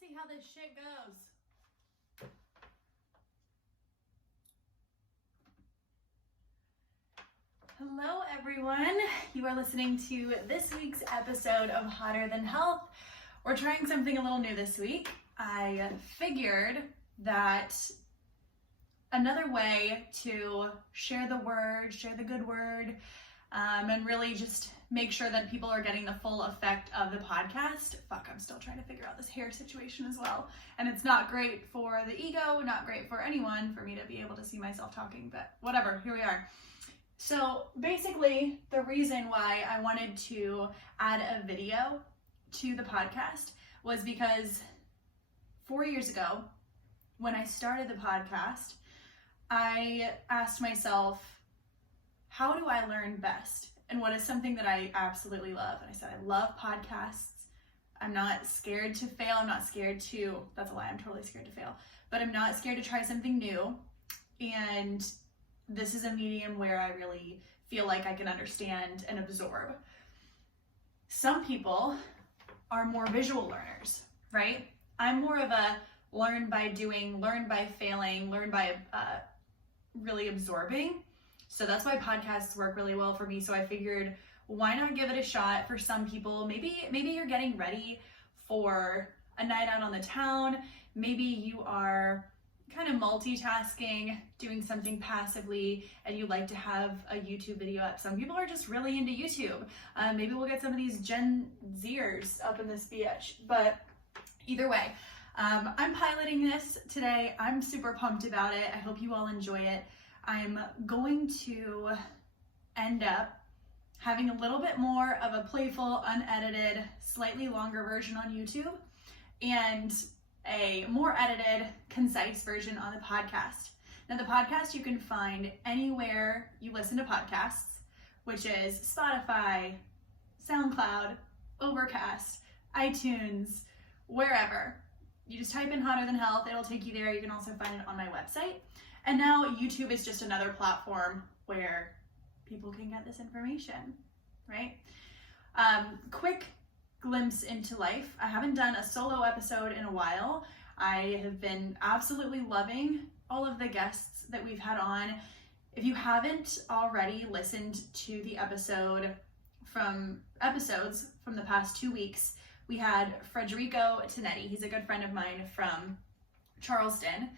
see how this shit goes. Hello everyone, you are listening to this week's episode of Hotter Than Health. We're trying something a little new this week. I figured that another way to share the word, share the good word, and really just make sure that people are getting the full effect of the podcast. Fuck, I'm still trying to figure out this hair situation as well. And it's not great for the ego, not great for anyone, for me to be able to see myself talking, but whatever, here we are. So basically, the reason why I wanted to add a video to the podcast was because 4 years ago, when I started the podcast, I asked myself, how do I learn best? And what is something that I absolutely love? And I said, I love podcasts. I'm not scared to fail. I'm not scared to, that's a lie, I'm totally scared to fail. But I'm not scared to try something new. And this is a medium where I really feel like I can understand and absorb. Some people are more visual learners, right? I'm more of a learn by doing, learn by failing, learn by really absorbing. So that's why podcasts work really well for me. So I figured, why not give it a shot for some people? Maybe you're getting ready for a night out on the town. Maybe you are kind of multitasking, doing something passively, and you'd like to have a YouTube video up. Some people are just really into YouTube. Maybe we'll get some of these Gen Zers up in this bitch. But either way, I'm piloting this today. I'm super pumped about it. I hope you all enjoy it. I'm going to end up having a little bit more of a playful, unedited, slightly longer version on YouTube and a more edited, concise version on the podcast. Now, the podcast you can find anywhere you listen to podcasts, which is Spotify, SoundCloud, Overcast, iTunes, wherever. You just type in Hotter Than Health, it'll take you there. You can also find it on my website. And now YouTube is just another platform where people can get this information, right? Quick glimpse into life. I haven't done a solo episode in a while. I have been absolutely loving all of the guests that we've had on. If you haven't already listened to the episodes from the past 2 weeks, we had Frederico Tonetti. He's a good friend of mine from Charleston.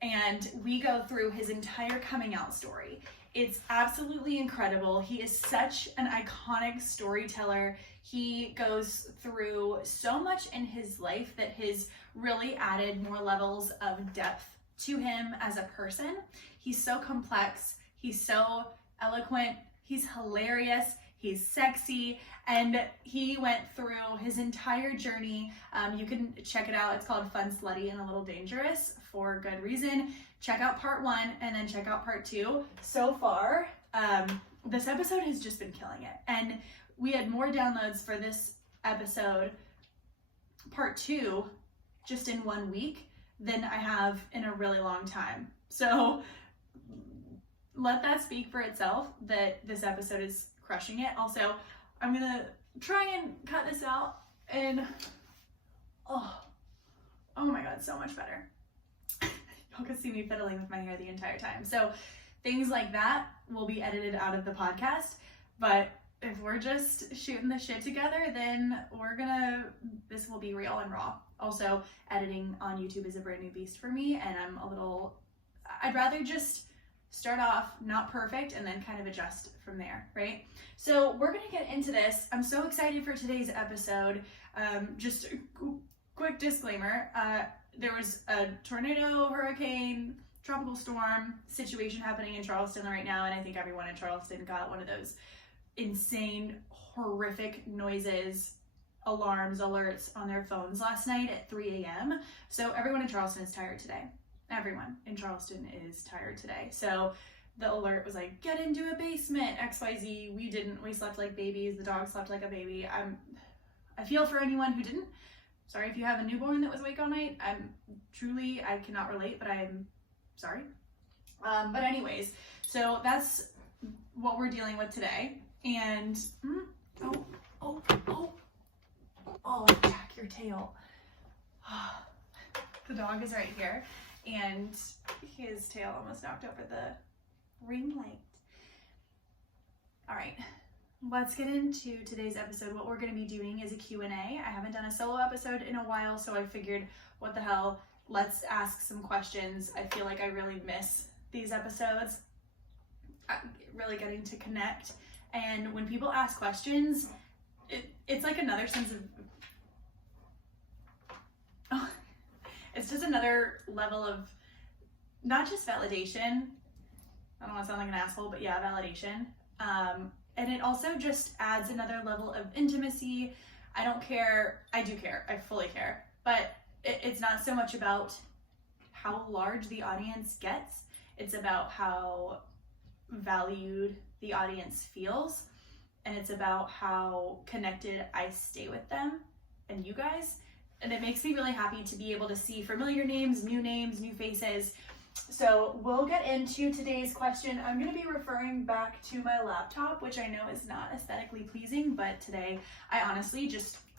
And we go through his entire coming out story. It's absolutely incredible. He is such an iconic storyteller. He goes through so much in his life that has really added more levels of depth to him as a person. He's so complex. He's so eloquent. He's hilarious. He's sexy. And he went through his entire journey. You can check it out. It's called Fun, Slutty, and a Little Dangerous for good reason. Check out part 1 and then check out part 2. So far, this episode has just been killing it. And we had more downloads for this episode, part 2, just in 1 week than I have in a really long time. So let that speak for itself that this episode is crushing it. Also, I'm gonna try and cut this out and oh my god, so much better. Y'all can see me fiddling with my hair the entire time. So things like that will be edited out of the podcast, but if we're just shooting the shit together, then this will be real and raw. Also, editing on YouTube is a brand new beast for me, and I'd rather just start off not perfect and then kind of adjust from there, right? So we're gonna get into this. I'm so excited for today's episode. Just a quick disclaimer, there was a tornado, hurricane, tropical storm situation happening in Charleston right now, and I think everyone in Charleston got one of those insane, horrific noises, alarms, alerts on their phones last night at 3 a.m. So everyone in Charleston is tired today. Everyone in Charleston is tired today. So the alert was like, get into a basement, XYZ. We didn't, we slept like babies. The dog slept like a baby. I feel for anyone who didn't. Sorry if you have a newborn that was awake all night. I cannot relate, but I'm sorry. But anyways, so that's what we're dealing with today. And, Jack, your tail. The dog is right here, and his tail almost knocked over the ring light. All right, let's get into today's episode. What we're going to be doing is a Q&A. I haven't done a solo episode in a while, so I figured, what the hell, let's ask some questions. I feel like I really miss these episodes, really getting to connect. And when people ask questions, it's like another sense of, it's just another level of not just validation. I don't want to sound like an asshole, but yeah, validation. And it also just adds another level of intimacy. I don't care. I do care. I fully care. But it's not so much about how large the audience gets. It's about how valued the audience feels. And it's about how connected I stay with them and you guys. And it makes me really happy to be able to see familiar names, new faces. So we'll get into today's question. I'm going to be referring back to my laptop, which I know is not aesthetically pleasing, but today I honestly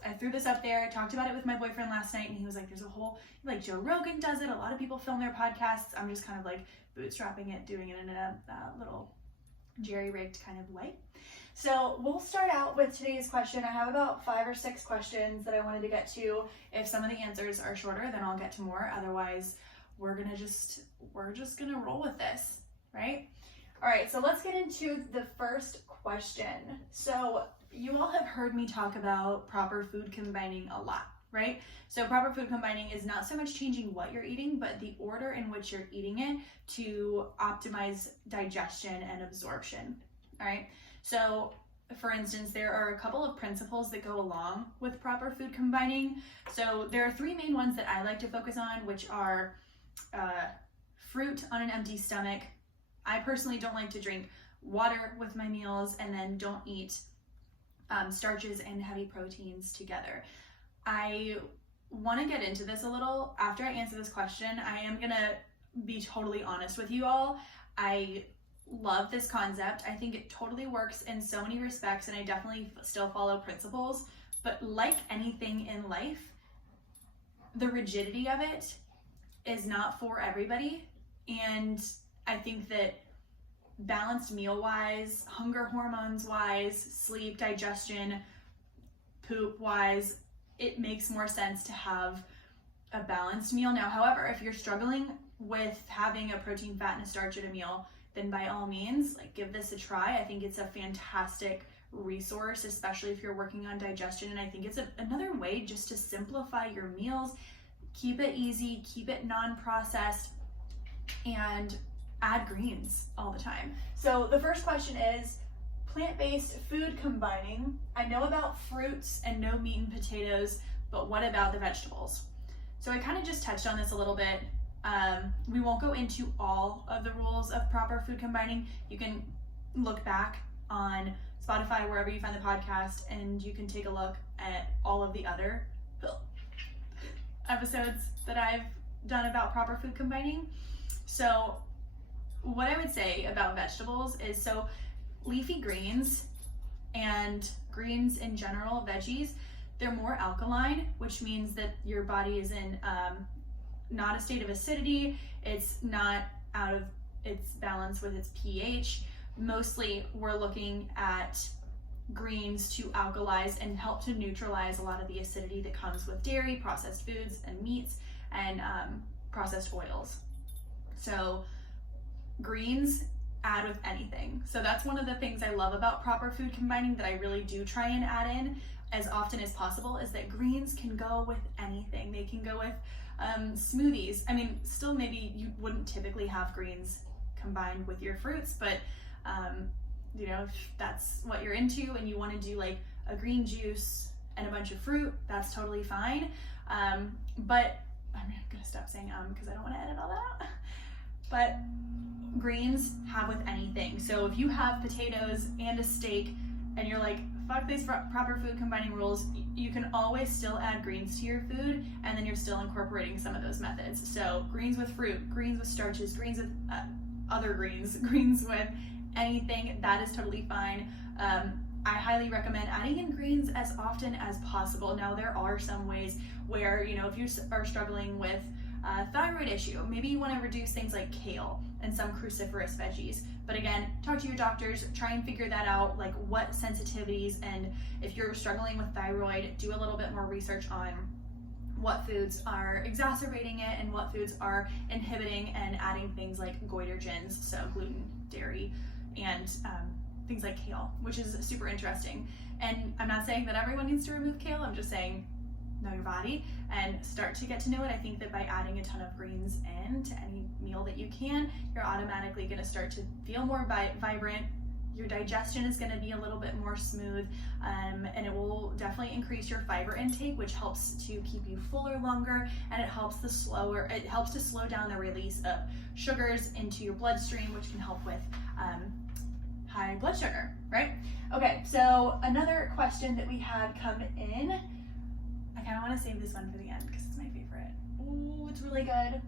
I threw this up there. I talked about it with my boyfriend last night, and he was like, there's a whole, like Joe Rogan does it. A lot of people film their podcasts. I'm just kind of like bootstrapping it, doing it in a little jerry-rigged kind of way. So we'll start out with today's question. I have about 5 or 6 questions that I wanted to get to. If some of the answers are shorter, then I'll get to more. Otherwise, we're just gonna roll with this, right? All right, so let's get into the first question. So you all have heard me talk about proper food combining a lot, right? So proper food combining is not so much changing what you're eating, but the order in which you're eating it to optimize digestion and absorption, all right? So for instance, there are a couple of principles that go along with proper food combining. So there are 3 main ones that I like to focus on, which are fruit on an empty stomach. I personally don't like to drink water with my meals, and then don't eat starches and heavy proteins together. I want to get into this a little. After I answer this question, I am going to be totally honest with you all. I love this concept. I think it totally works in so many respects, and I definitely still follow principles. But like anything in life, the rigidity of it is not for everybody. And I think that balanced meal wise, hunger hormones wise, sleep, digestion, poop wise, it makes more sense to have a balanced meal. Now, however, if you're struggling with having a protein, fat, and a starch at a meal, then by all means, like, give this a try. I think it's a fantastic resource, especially if you're working on digestion. And I think it's another way just to simplify your meals, keep it easy, keep it non-processed, and add greens all the time. So the first question is plant-based food combining. I know about fruits and no meat and potatoes, but what about the vegetables? So I kind of just touched on this a little bit. We won't go into all of the rules of proper food combining. You can look back on Spotify, wherever you find the podcast, and you can take a look at all of the other episodes that I've done about proper food combining. So what I would say about vegetables is, so leafy greens and greens in general, veggies, they're more alkaline, which means that your body is in not a state of acidity. It's not out of its balance with its pH. Mostly we're looking at greens to alkalize and help to neutralize a lot of the acidity that comes with dairy, processed foods, and meats, and processed oils. So greens add with anything. So that's one of the things I love about proper food combining, that I really do try and add in as often as possible, is that greens can go with anything. They can go with smoothies. I mean, still maybe you wouldn't typically have greens combined with your fruits, but you know, if that's what you're into and you want to do like a green juice and a bunch of fruit, that's totally fine. But I'm gonna stop saying because I don't want to edit all that out. But greens have with anything. So if you have potatoes and a steak and you're like, fuck these proper food combining rules, you can always still add greens to your food, and then you're still incorporating some of those methods. So greens with fruit, greens with starches, greens with other greens, greens with anything, that is totally fine. I highly recommend adding in greens as often as possible. Now, there are some ways where, you know, if you are struggling with a thyroid issue, maybe you want to reduce things like kale and some cruciferous veggies. But again, talk to your doctors, try and figure that out, like what sensitivities, and if you're struggling with thyroid, do a little bit more research on what foods are exacerbating it and what foods are inhibiting and adding things like goitrogens, so gluten, dairy, and things like kale, which is super interesting. And I'm not saying that everyone needs to remove kale, I'm just saying know your body and start to get to know it. I think that by adding a ton of greens in to any meal that you can, you're automatically going to start to feel more vibrant. Your digestion is going to be a little bit more smooth, and it will definitely increase your fiber intake, which helps to keep you fuller longer, and it helps to slow down the release of sugars into your bloodstream, which can help with high blood sugar, right? Okay, so another question that we had come in, I kind of want to save this one for the end because it's my favorite. Ooh, it's really good.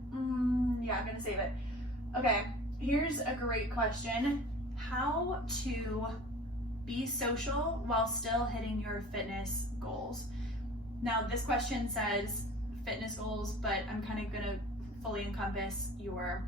Yeah, I'm gonna save it. Okay, here's a great question. How to be social while still hitting your fitness goals. Now, this question says fitness goals, but I'm kind of gonna fully encompass your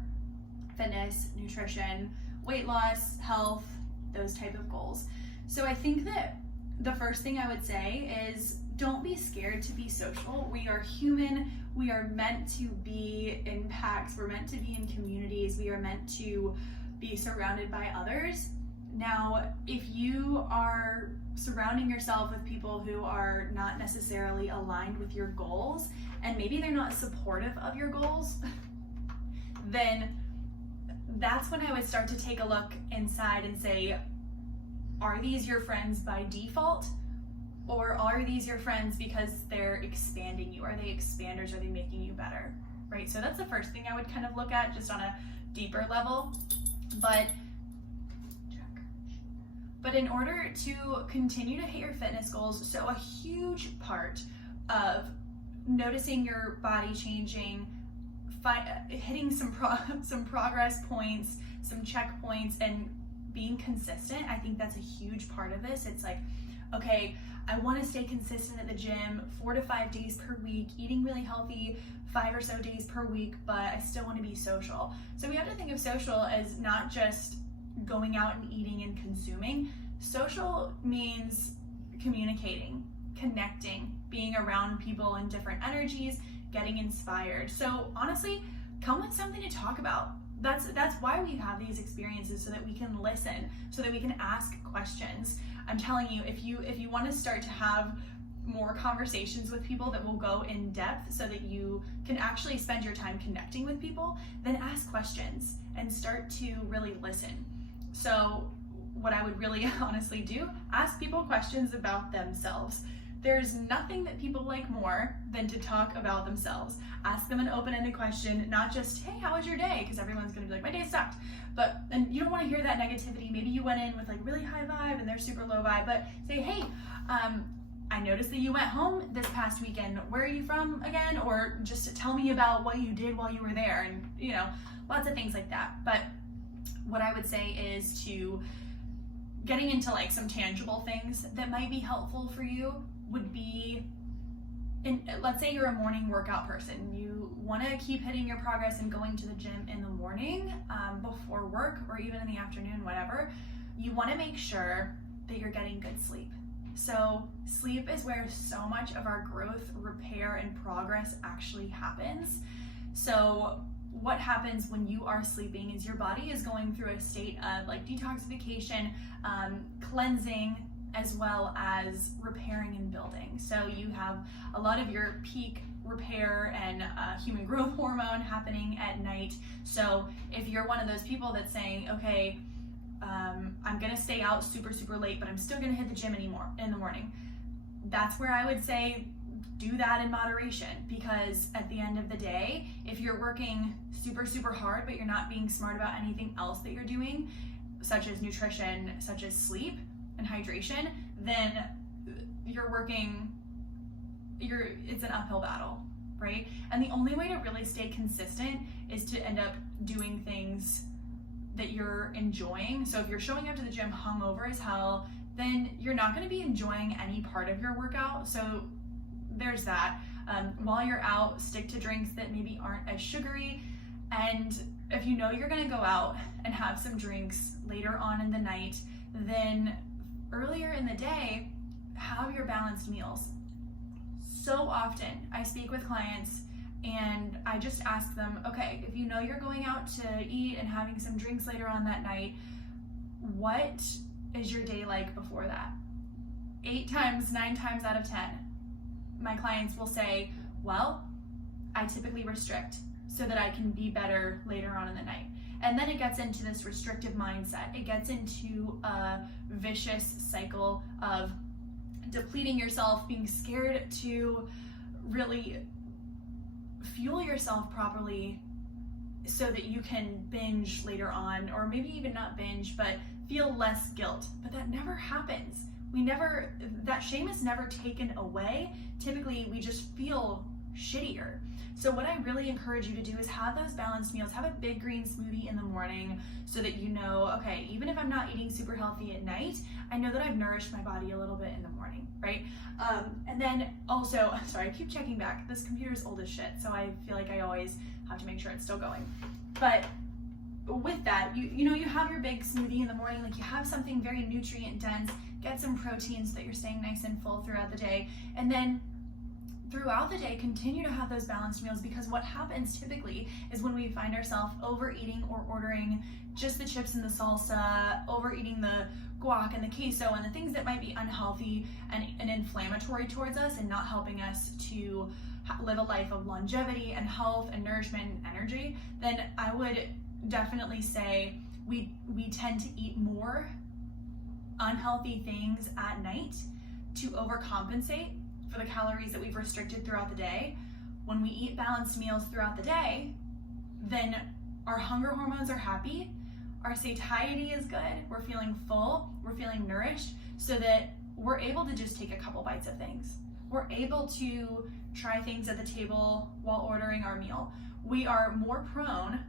fitness, nutrition, weight loss, health, those type of goals. So I think that the first thing I would say is don't be scared to be social. We are human. We are meant to be in packs. We're meant to be in communities. We are meant to be surrounded by others. Now, if you are surrounding yourself with people who are not necessarily aligned with your goals, and maybe they're not supportive of your goals, then that's when I would start to take a look inside and say, are these your friends by default? Or are these your friends because they're expanding you? Are they expanders? Are they making you better? Right? So that's the first thing I would kind of look at just on a deeper level. But in order to continue to hit your fitness goals, so a huge part of noticing your body changing, hitting some progress points, some checkpoints, and being consistent, I think that's a huge part of this. It's like, okay, I want to stay consistent at the gym 4 to 5 days per week, eating really healthy 5 or so days per week, but I still want to be social. So we have to think of social as not just going out and eating and consuming. Social means communicating, connecting, being around people in different energies, getting inspired. So honestly, come with something to talk about. That's why we have these experiences, so that we can listen, so that we can ask questions. I'm telling you, if you want to start to have more conversations with people that will go in depth so that you can actually spend your time connecting with people, then ask questions and start to really listen. So what I would really honestly do, ask people questions about themselves. There's nothing that people like more than to talk about themselves. Ask them an open-ended question, not just, hey, how was your day? Because everyone's gonna be like, my day sucked. And you don't wanna hear that negativity. Maybe you went in with like really high vibe and they're super low vibe, but say, hey, I noticed that you went home this past weekend. Where are you from again? Or just tell me about what you did while you were there, and lots of things like that. But what I would say is to getting into like some tangible things that might be helpful for you would be, let's say you're a morning workout person. You want to keep hitting your progress and going to the gym in the morning before work, or even in the afternoon, whatever. You want to make sure that you're getting good sleep. So sleep is where so much of our growth, repair, and progress actually happens. So what happens when you are sleeping is your body is going through a state of like detoxification, cleansing, as well as repairing and building. So you have a lot of your peak repair and human growth hormone happening at night. So if you're one of those people that's saying, okay, I'm gonna stay out super late, but I'm still gonna hit the gym in the morning, that's where I would say do that in moderation, because at the end of the day, if you're working super hard, but you're not being smart about anything else that you're doing, such as nutrition, such as sleep and hydration, then it's an uphill battle, right? And the only way to really stay consistent is to end up doing things that you're enjoying. So if you're showing up to the gym hungover as hell, then you're not going to be enjoying any part of your workout. So there's that. While you're out, stick to drinks that maybe aren't as sugary. And if you know you're going to go out and have some drinks later on in the night, then earlier in the day, have your balanced meals. So often I speak with clients and I just ask them, okay, if you know you're going out to eat and having some drinks later on that night, what is your day like before that? 9 times out of 10, my clients will say, well, I typically restrict so that I can be better later on in the night. And then it gets into this restrictive mindset. It gets into a vicious cycle of depleting yourself, being scared to really fuel yourself properly so that you can binge later on, or maybe even not binge, but feel less guilt. But that never happens. That shame is never taken away. Typically, we just feel shittier. So what I really encourage you to do is have those balanced meals. Have a big green smoothie in the morning so that you know, okay, even if I'm not eating super healthy at night, I know that I've nourished my body a little bit in the morning, right? And then also, I'm sorry, I keep checking back. This computer's old as shit, so I feel like I always have to make sure it's still going. But with that, you know, you have your big smoothie in the morning, like you have something very nutrient dense, get some protein so that you're staying nice and full throughout the day. And then throughout the day, continue to have those balanced meals, because what happens typically is when we find ourselves overeating or ordering just the chips and the salsa, overeating the guac and the queso and the things that might be unhealthy and inflammatory towards us and not helping us to live a life of longevity and health and nourishment and energy, then I would definitely say we tend to eat more unhealthy things at night to overcompensate for the calories that we've restricted throughout the day. When we eat balanced meals throughout the day, then our hunger hormones are happy, our satiety is good, we're feeling full, we're feeling nourished, so that we're able to just take a couple bites of things. We're able to try things at the table while ordering our meal. We are more prone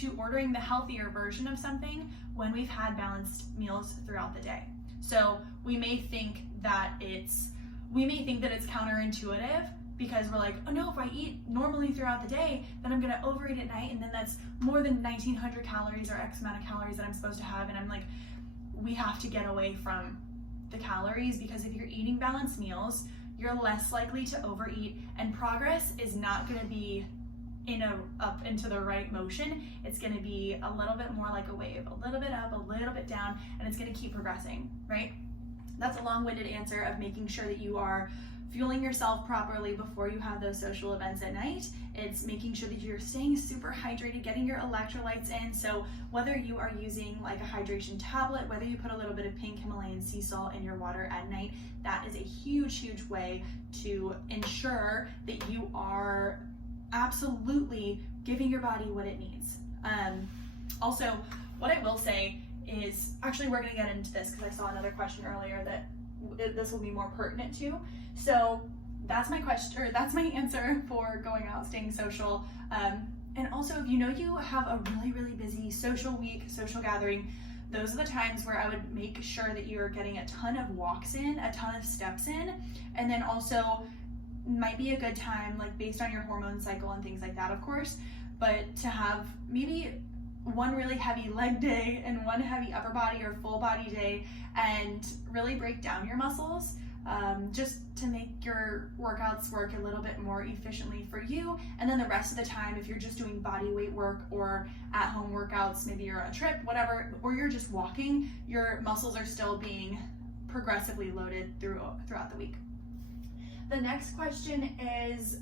to ordering the healthier version of something when we've had balanced meals throughout the day. So we may think that it's counterintuitive, because we're like, oh no, if I eat normally throughout the day, then I'm gonna overeat at night, and then that's more than 1900 calories or X amount of calories that I'm supposed to have. And I'm like, we have to get away from the calories, because if you're eating balanced meals, you're less likely to overeat, and progress is not gonna be up into the right motion. It's gonna be a little bit more like a wave, a little bit up, a little bit down, and it's gonna keep progressing, right? That's a long-winded answer of making sure that you are fueling yourself properly before you have those social events at night. It's making sure that you're staying super hydrated, getting your electrolytes in. So whether you are using like a hydration tablet, whether you put a little bit of pink Himalayan sea salt in your water at night, that is a huge, huge way to ensure that you are absolutely giving your body what it needs. Also, what I will say is, actually we're gonna get into this because I saw another question earlier that this will be more pertinent to. So that's my question, or that's my answer for going out, staying social. And also, if you know you have a really, really busy social week, social gathering, those are the times where I would make sure that you're getting a ton of walks in, a ton of steps in, and then also might be a good time, like based on your hormone cycle and things like that, of course, but to have maybe one really heavy leg day and one heavy upper body or full body day, and really break down your muscles, just to make your workouts work a little bit more efficiently for you. And then the rest of the time, if you're just doing body weight work or at home workouts, maybe you're on a trip, whatever, or you're just walking, your muscles are still being progressively loaded throughout the week. The next question is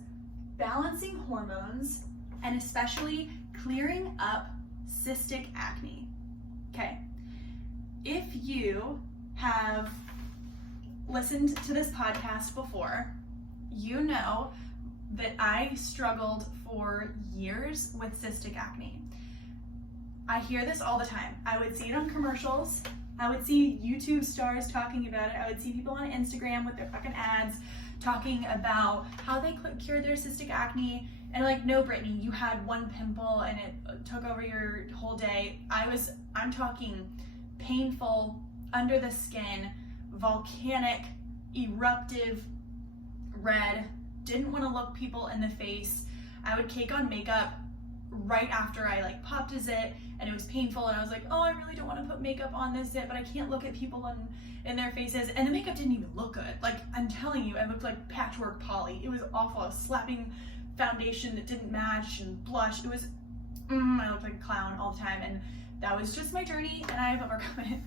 balancing hormones, and especially clearing up cystic acne. Okay, if you have listened to this podcast before, you know that I struggled for years with cystic acne. I hear this all the time. I would see it on commercials. I would see YouTube stars talking about it. I would see people on Instagram with their fucking ads talking about how they cured their cystic acne. And like, no, Brittany, you had one pimple and it took over your whole day. I'm talking painful, under the skin, volcanic, eruptive red, didn't want to look people in the face. I would cake on makeup right after I like popped a zit, and it was painful, and I was like, oh, I really don't want to put makeup on this zit, but I can't look at people in their faces. And the makeup didn't even look good. Like, I'm telling you, it looked like patchwork poly. It was awful. I was slapping foundation that didn't match and blush. It was, I looked like a clown all the time, and that was just my journey, and I've overcome it.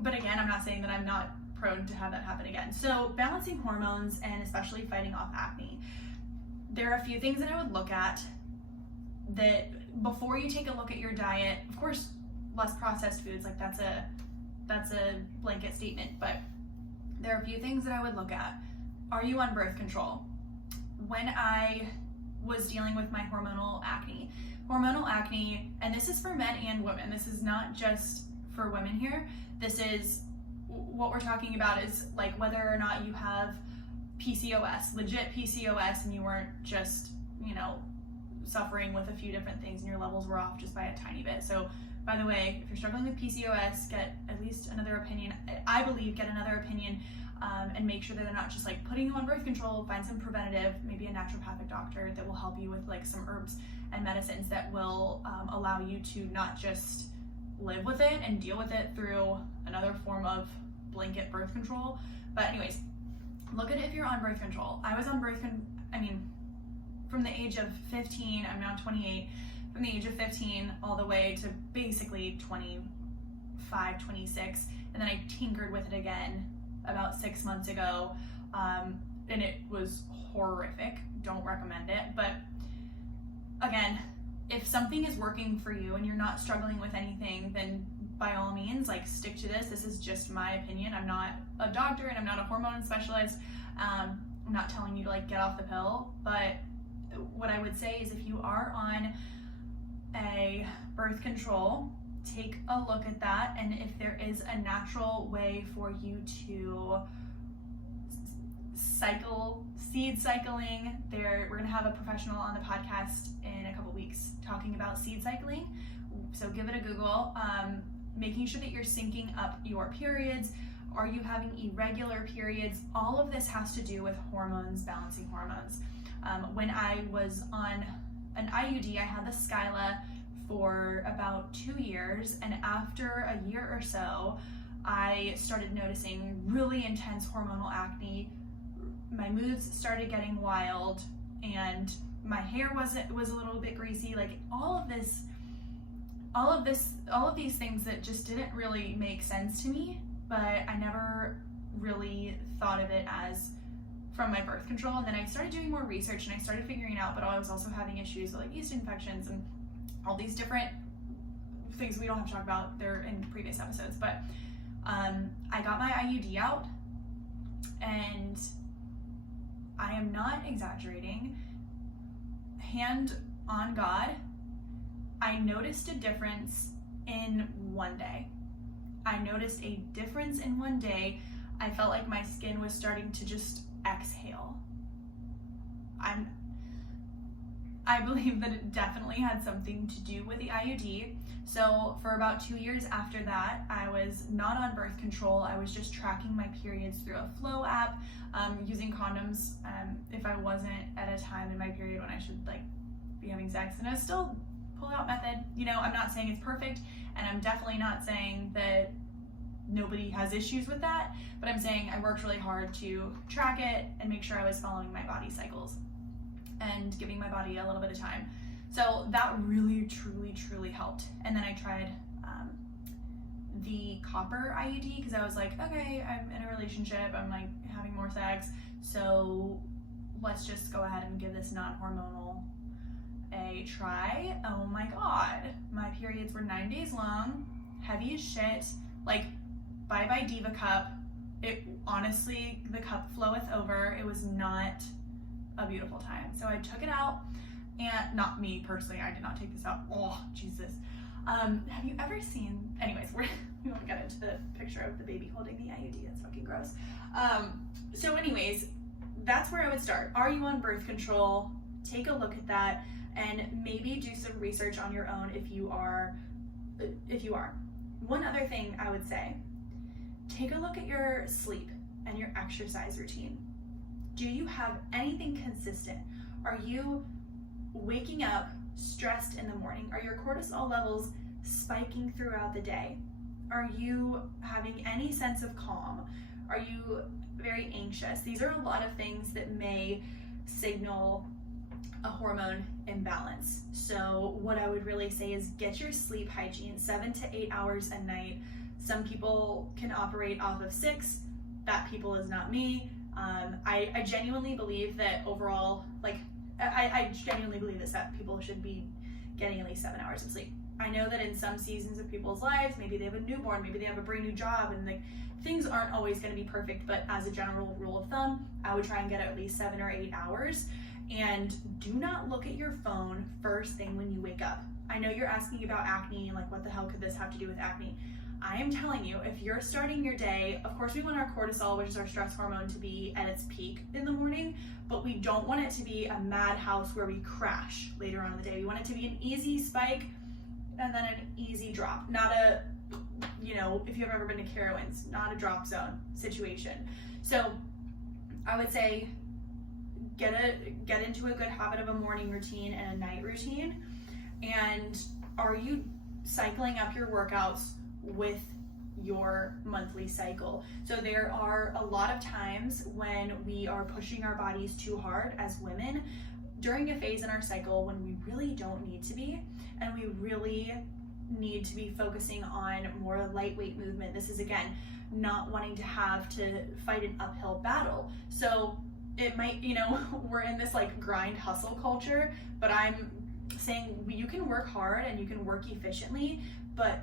But again, I'm not saying that I'm not prone to have that happen again. So balancing hormones and especially fighting off acne. There are a few things that I would look at that before you take a look at your diet. Of course, less processed foods, like that's a blanket statement, but there are a few things that I would look at. Are you on birth control? When I was dealing with my hormonal acne, and this is for men and women, this is not just for women here, this is what we're talking about, is like whether or not you have PCOS, legit PCOS, and you weren't just, suffering with a few different things and your levels were off just by a tiny bit. So by the way, if you're struggling with PCOS, get at least another opinion. I believe get another opinion, and make sure that they're not just like putting you on birth control. Find some preventative, maybe a naturopathic doctor that will help you with like some herbs and medicines that will allow you to not just live with it and deal with it through another form of blanket birth control. But anyways, look at it if you're on birth control. I was on from the age of 15, I'm now 28, from the age of 15 all the way to basically 25, 26, and then I tinkered with it again about 6 months ago, and it was horrific. Don't recommend it. But again, if something is working for you and you're not struggling with anything, then by all means, like, stick to this. This is just my opinion. I'm not a doctor and I'm not a hormone specialist. I'm not telling you to like get off the pill, but what I would say is if you are on a birth control, take a look at that, and if there is a natural way for you to seed cycling, we're gonna have a professional on the podcast in a couple weeks talking about seed cycling, so give it a Google. Making sure that you're syncing up your periods. Are you having irregular periods? All of this has to do with hormones, balancing hormones. When I was on an IUD, I had the Skyla for about 2 years, and after a year or so, I started noticing really intense hormonal acne. My moods started getting wild, and my hair was a little bit greasy. Like all of these things that just didn't really make sense to me, but I never really thought of it as from my birth control. And then I started doing more research and I started figuring out that I was also having issues with like yeast infections and all these different things we don't have to talk about. They're in previous episodes, but I got my IUD out, and I am not exaggerating. Hand on God, I noticed a difference in 1 day. I noticed a difference in 1 day. I felt like my skin was starting to just exhale. I believe that it definitely had something to do with the IUD. So for about 2 years after that, I was not on birth control. I was just tracking my periods through a Flo app, using condoms if I wasn't at a time in my period when I should like be having sex, and I was still pull-out method. I'm not saying it's perfect, and I'm definitely not saying that nobody has issues with that, but I'm saying I worked really hard to track it and make sure I was following my body cycles and giving my body a little bit of time. So that really, truly, truly helped. And then I tried the copper IUD because I was like, okay, I'm in a relationship, I'm like having more sex, so let's just go ahead and give this non-hormonal a try. Oh my God, my periods were 9 days long, heavy as shit, like bye-bye Diva cup. It honestly, the cup floweth over. It was not a beautiful time. So I took it out, and not me personally, I did not take this out. Oh, Jesus. Have you ever seen, anyways, we won't get into the picture of the baby holding the IUD, that's fucking gross. So anyways, that's where I would start. Are you on birth control? Take a look at that, and maybe do some research on your own if you are. One other thing I would say take a look at your sleep and your exercise routine. Do you have anything consistent? Are you waking up stressed in the morning? Are your cortisol levels spiking throughout the day? Are you having any sense of calm? Are you very anxious? These are a lot of things that may signal a hormone imbalance. So what I would really say is get your sleep hygiene, 7 to 8 hours a night. Some people can operate off of 6. That people is not me. I genuinely believe that overall, I genuinely believe that people should be getting at least 7 hours of sleep. I know that in some seasons of people's lives, maybe they have a newborn, maybe they have a brand new job, and things aren't always going to be perfect, but as a general rule of thumb, I would try and get at least 7 or 8 hours. And do not look at your phone first thing when you wake up. I know you're asking about acne, like what the hell could this have to do with acne? I am telling you, if you're starting your day, of course we want our cortisol, which is our stress hormone, to be at its peak in the morning, but we don't want it to be a madhouse where we crash later on in the day. We want it to be an easy spike and then an easy drop, not a, if you've ever been to Carowinds, not a drop zone situation. So I would say get into a good habit of a morning routine and a night routine. And are you cycling up your workouts with your monthly cycle? So there are a lot of times when we are pushing our bodies too hard as women during a phase in our cycle when we really don't need to be, and we really need to be focusing on more lightweight movement. This is, again, not wanting to have to fight an uphill battle. So it might, we're in this grind hustle culture, but I'm saying you can work hard and you can work efficiently, but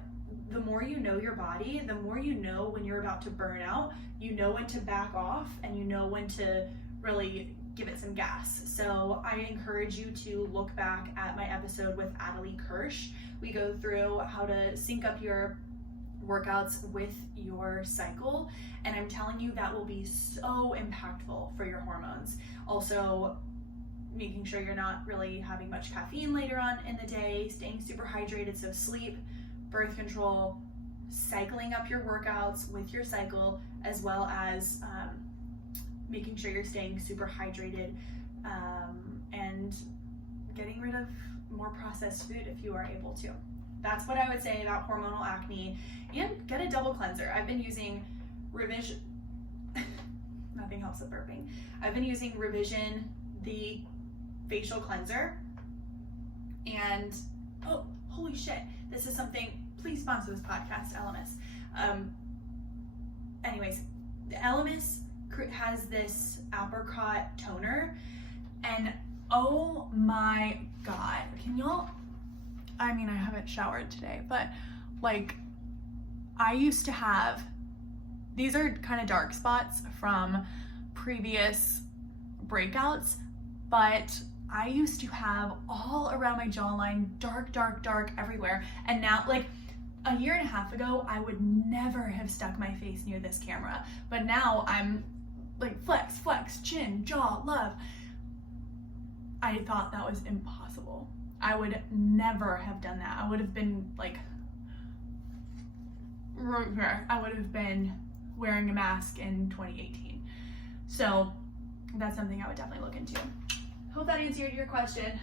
the more you know your body, the more you know when you're about to burn out, you know when to back off, and you know when to really give it some gas. So I encourage you to look back at my episode with Adelie Kirsch. We go through how to sync up your workouts with your cycle, and I'm telling you that will be so impactful for your hormones. Also, making sure you're not really having much caffeine later on in the day, staying super hydrated, so sleep, birth control, cycling up your workouts with your cycle, as well as making sure you're staying super hydrated, and getting rid of more processed food if you are able to. That's what I would say about hormonal acne. And get a double cleanser. I've been using Revision. Nothing helps with burping. I've been using Revision, the facial cleanser. And, oh, holy shit. This is something, please sponsor this podcast, LMS. Anyways, the LMS has this apricot toner, and oh my God, can y'all, I haven't showered today, but I used to have, these are kind of dark spots from previous breakouts, but I used to have all around my jawline, dark everywhere. And now, a year and a half ago, I would never have stuck my face near this camera. But now I'm flex, chin, jaw, love. I thought that was impossible. I would never have done that. I would have been I would have been wearing a mask in 2018. So that's something I would definitely look into. Hope that answered your question.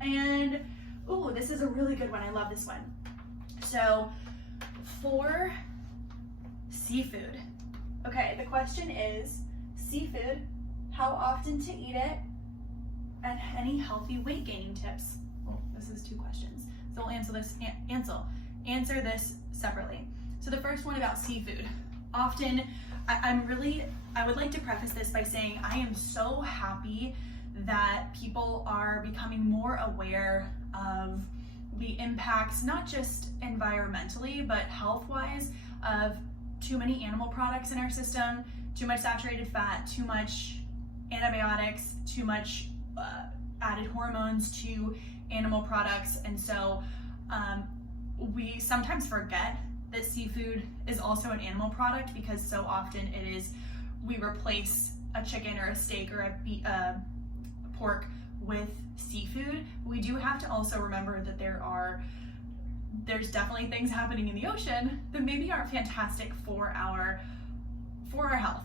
And, ooh, this is a really good one. I love this one. So for seafood, okay, the question is seafood, how often to eat it, and any healthy weight gaining tips. Well, this is 2 questions, so we'll answer this separately. So the first one about seafood. Often, I would like to preface this by saying I am so happy that people are becoming more aware of the impacts, not just environmentally, but health-wise, of too many animal products in our system, too much saturated fat, too much antibiotics, too much added hormones to animal products. And so we sometimes forget that seafood is also an animal product, because so often we replace a chicken or a steak or a pork with seafood. We do have to also remember that there are there's definitely things happening in the ocean that maybe aren't fantastic for our health.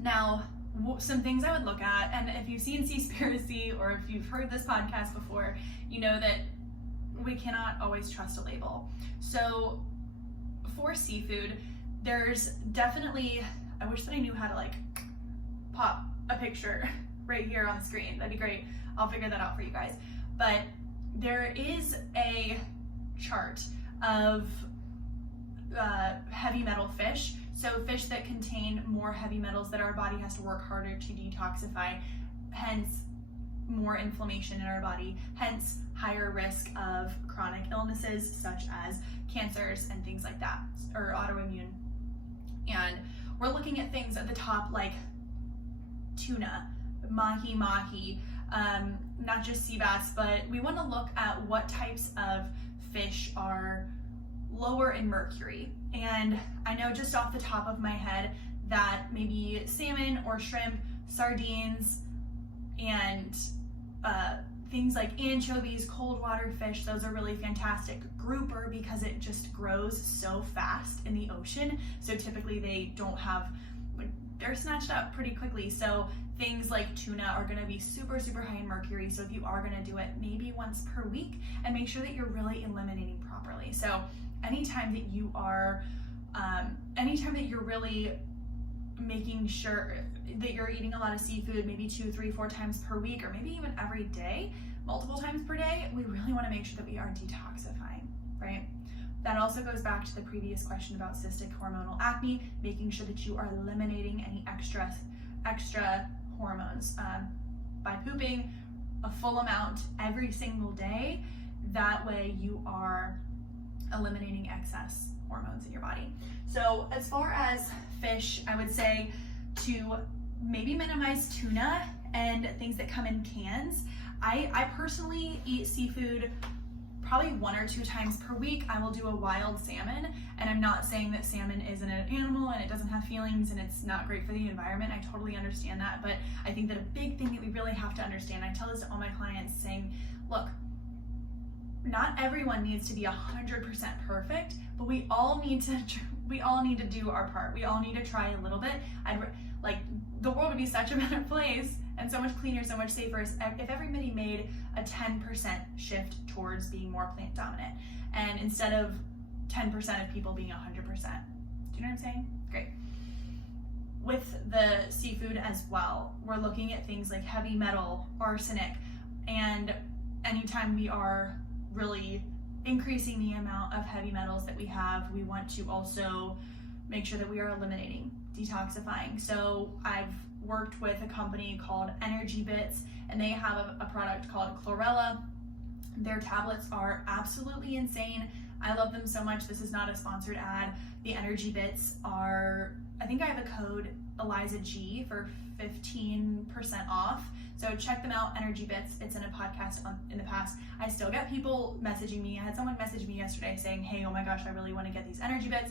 Now, some things I would look at, and if you've seen Seaspiracy or if you've heard this podcast before, you know that we cannot always trust a label. So for seafood, there's definitely, I wish that I knew how to like pop a picture right here on the screen. That'd be great. I'll figure that out for you guys. But there is a chart of heavy metal fish. So fish that contain more heavy metals that our body has to work harder to detoxify, hence more inflammation in our body, hence higher risk of chronic illnesses such as cancers and things like that, or autoimmune. And we're looking at things at the top like tuna, mahi-mahi, not just sea bass, but we want to look at what types of fish are lower in mercury. And I know just off the top of my head that maybe salmon or shrimp, sardines, and things like anchovies, cold water fish, those are really fantastic. Grouper, because it just grows so fast in the ocean, so typically they don't have, they're snatched up pretty quickly. So things like tuna are going to be super, super high in mercury. So if you are going to do it, maybe once per week, and make sure that you're really eliminating properly. So anytime that you are, anytime that you're really making sure that you're eating a lot of seafood, maybe 2, 3, 4 times per week, or maybe even every day, multiple times per day, we really want to make sure that we are detoxifying, right? That also goes back to the previous question about cystic hormonal acne, making sure that you are eliminating any extra hormones by pooping a full amount every single day. That way you are eliminating excess hormones in your body. So as far as fish, I would say to maybe minimize tuna and things that come in cans. I personally eat seafood probably 1 or 2 times per week. I will do a wild salmon, and I'm not saying that salmon isn't an animal and it doesn't have feelings and it's not great for the environment. I totally understand that, but I think that a big thing that we really have to understand, I tell this to all my clients, saying, look, not everyone needs to be 100% perfect, but we all need to do our part. We all need to try a little bit. Like, the world would be such a better place and so much cleaner, so much safer if everybody made a 10% shift towards being more plant dominant, and instead of 10% of people being 100%. Do you know what I'm saying? Great. With the seafood as well, we're looking at things like heavy metal, arsenic, and anytime we are really increasing the amount of heavy metals that we have, we want to also make sure that we are eliminating, detoxifying. So I've worked with a company called Energy Bits, and they have a product called chlorella. Their tablets are absolutely insane. I love them so much. This is not a sponsored ad. The Energy Bits are, I think I have a code Eliza G for 15% off. So check them out, Energy Bits. It's in a podcast in the past. I still get people messaging me. I had someone message me yesterday saying, hey, oh my gosh, I really want to get these Energy Bits.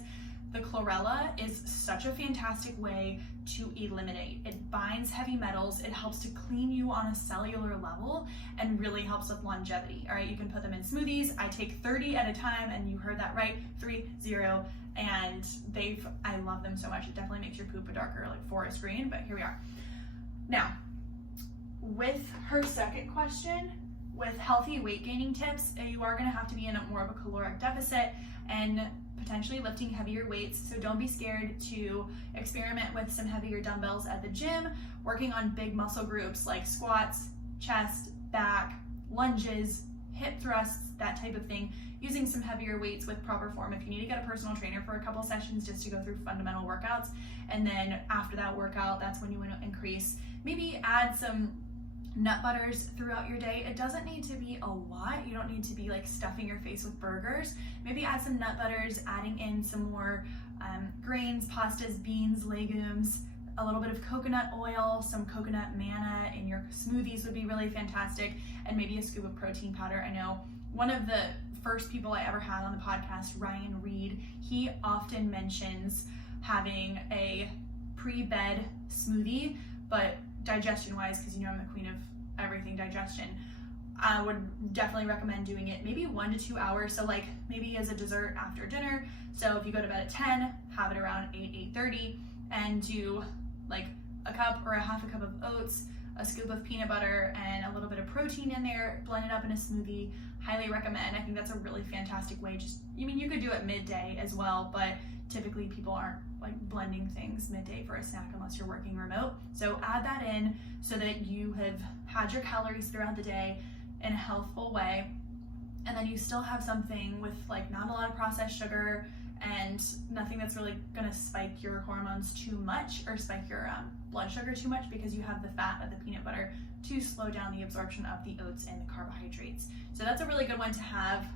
The chlorella is such a fantastic way to eliminate. It binds heavy metals, it helps to clean you on a cellular level, and really helps with longevity. All right, you can put them in smoothies. I take 30 at a time, and you heard that right, 30, and I love them so much. It definitely makes your poop a darker like forest green, but here we are. Now, with her second question, with healthy weight gaining tips, you are gonna have to be in more of a caloric deficit and potentially lifting heavier weights. So don't be scared to experiment with some heavier dumbbells at the gym, working on big muscle groups like squats, chest, back, lunges, hip thrusts, that type of thing, using some heavier weights with proper form. If you need to get a personal trainer for a couple sessions just to go through fundamental workouts, and then after that workout, that's when you want to increase. Maybe add some nut butters throughout your day. It doesn't need to be a lot. You don't need to be like stuffing your face with burgers. Maybe add some nut butters, adding in some more grains, pastas, beans, legumes, a little bit of coconut oil, some coconut manna in your smoothies would be really fantastic, and maybe a scoop of protein powder. I know one of the first people I ever had on the podcast, Ryan Reed, he often mentions having a pre-bed smoothie, but digestion wise, because you know I'm the queen of everything digestion, I would definitely recommend doing it maybe 1 to 2 hours. So like maybe as a dessert after dinner. So if you go to bed at 10, have it around 8:30, and do like a cup or a half a cup of oats, a scoop of peanut butter, and a little bit of protein in there, blend it up in a smoothie. Highly recommend. I think that's a really fantastic way. You could do it midday as well, but typically people aren't like blending things midday for a snack unless you're working remote. So add that in so that you have had your calories throughout the day in a healthful way, and then you still have something with like not a lot of processed sugar and nothing that's really gonna spike your hormones too much or spike your blood sugar too much, because you have the fat of the peanut butter to slow down the absorption of the oats and the carbohydrates. So that's a really good one to have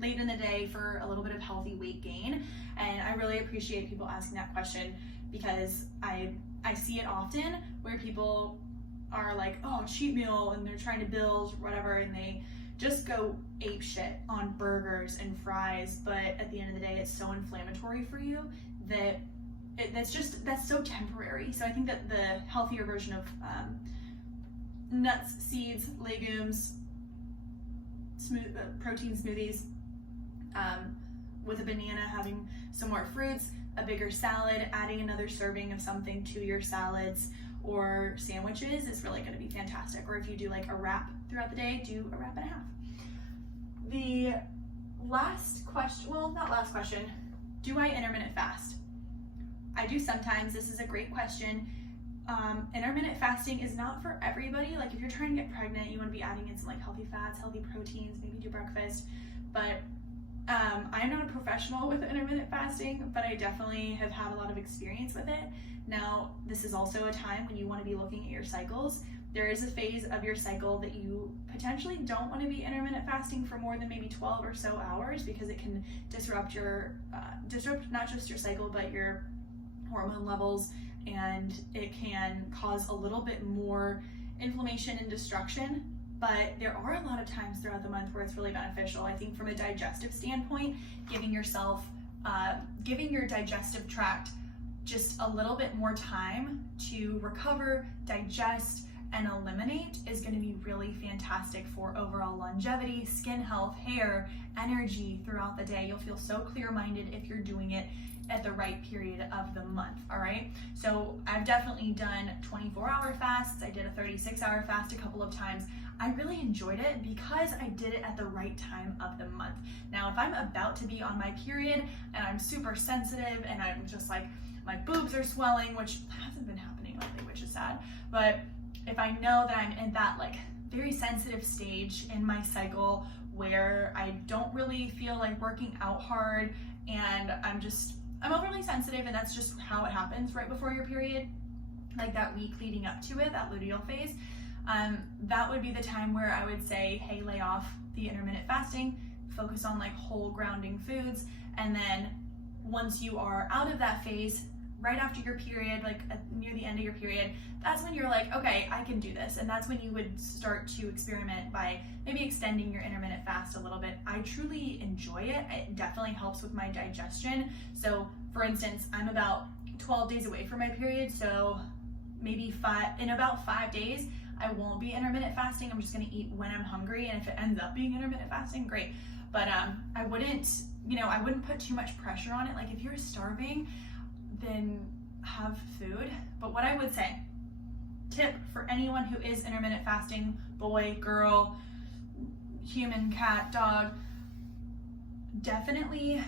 late in the day for a little bit of healthy weight gain. And I really appreciate people asking that question, because I see it often where people are like, oh, cheat meal, and they're trying to build whatever, and they just go ape shit on burgers and fries, but at the end of the day it's so inflammatory for you that that's so temporary. So I think that the healthier version of nuts, seeds, legumes, protein smoothies, with a banana, having some more fruits, a bigger salad, adding another serving of something to your salads or sandwiches is really going to be fantastic. Or if you do like a wrap throughout the day, do a wrap and a half. The last question, well, not last question, do I intermittent fast? I do sometimes. This is a great question. Intermittent fasting is not for everybody. Like if you're trying to get pregnant, you want to be adding in some like healthy fats, healthy proteins, maybe do breakfast. But I'm not a professional with intermittent fasting, but I definitely have had a lot of experience with it. Now, this is also a time when you want to be looking at your cycles. There is a phase of your cycle that you potentially don't want to be intermittent fasting for more than maybe 12 or so hours, because it can disrupt not just your cycle, but your hormone levels, and it can cause a little bit more inflammation and destruction. But there are a lot of times throughout the month where it's really beneficial. I think from a digestive standpoint, giving your digestive tract just a little bit more time to recover, digest, and eliminate is going to be really fantastic for overall longevity, skin health, hair, energy throughout the day. You'll feel so clear-minded if you're doing it at the right period of the month, all right? So I've definitely done 24-hour fasts. I did a 36-hour fast a couple of times. I really enjoyed it because I did it at the right time of the month. Now, if I'm about to be on my period and I'm super sensitive and I'm just like, my boobs are swelling, which hasn't been happening lately, which is sad, but if I know that I'm in that like very sensitive stage in my cycle where I don't really feel like working out hard, and I'm overly sensitive, and that's just how it happens right before your period, like that week leading up to it, that luteal phase, that would be the time where I would say, hey, lay off the intermittent fasting, focus on like whole grounding foods, and then once you are out of that phase, right after your period, like near the end of your period, that's when you're like, okay, I can do this. And that's when you would start to experiment by maybe extending your intermittent fast a little bit. I truly enjoy it. It definitely helps with my digestion. So for instance, I'm about 12 days away from my period. So maybe in about 5 days, I won't be intermittent fasting. I'm just gonna eat when I'm hungry. And if it ends up being intermittent fasting, great. But I wouldn't put too much pressure on it. Like if you're starving, then have food. But what I would say, tip for anyone who is intermittent fasting, boy, girl, human, cat, dog, definitely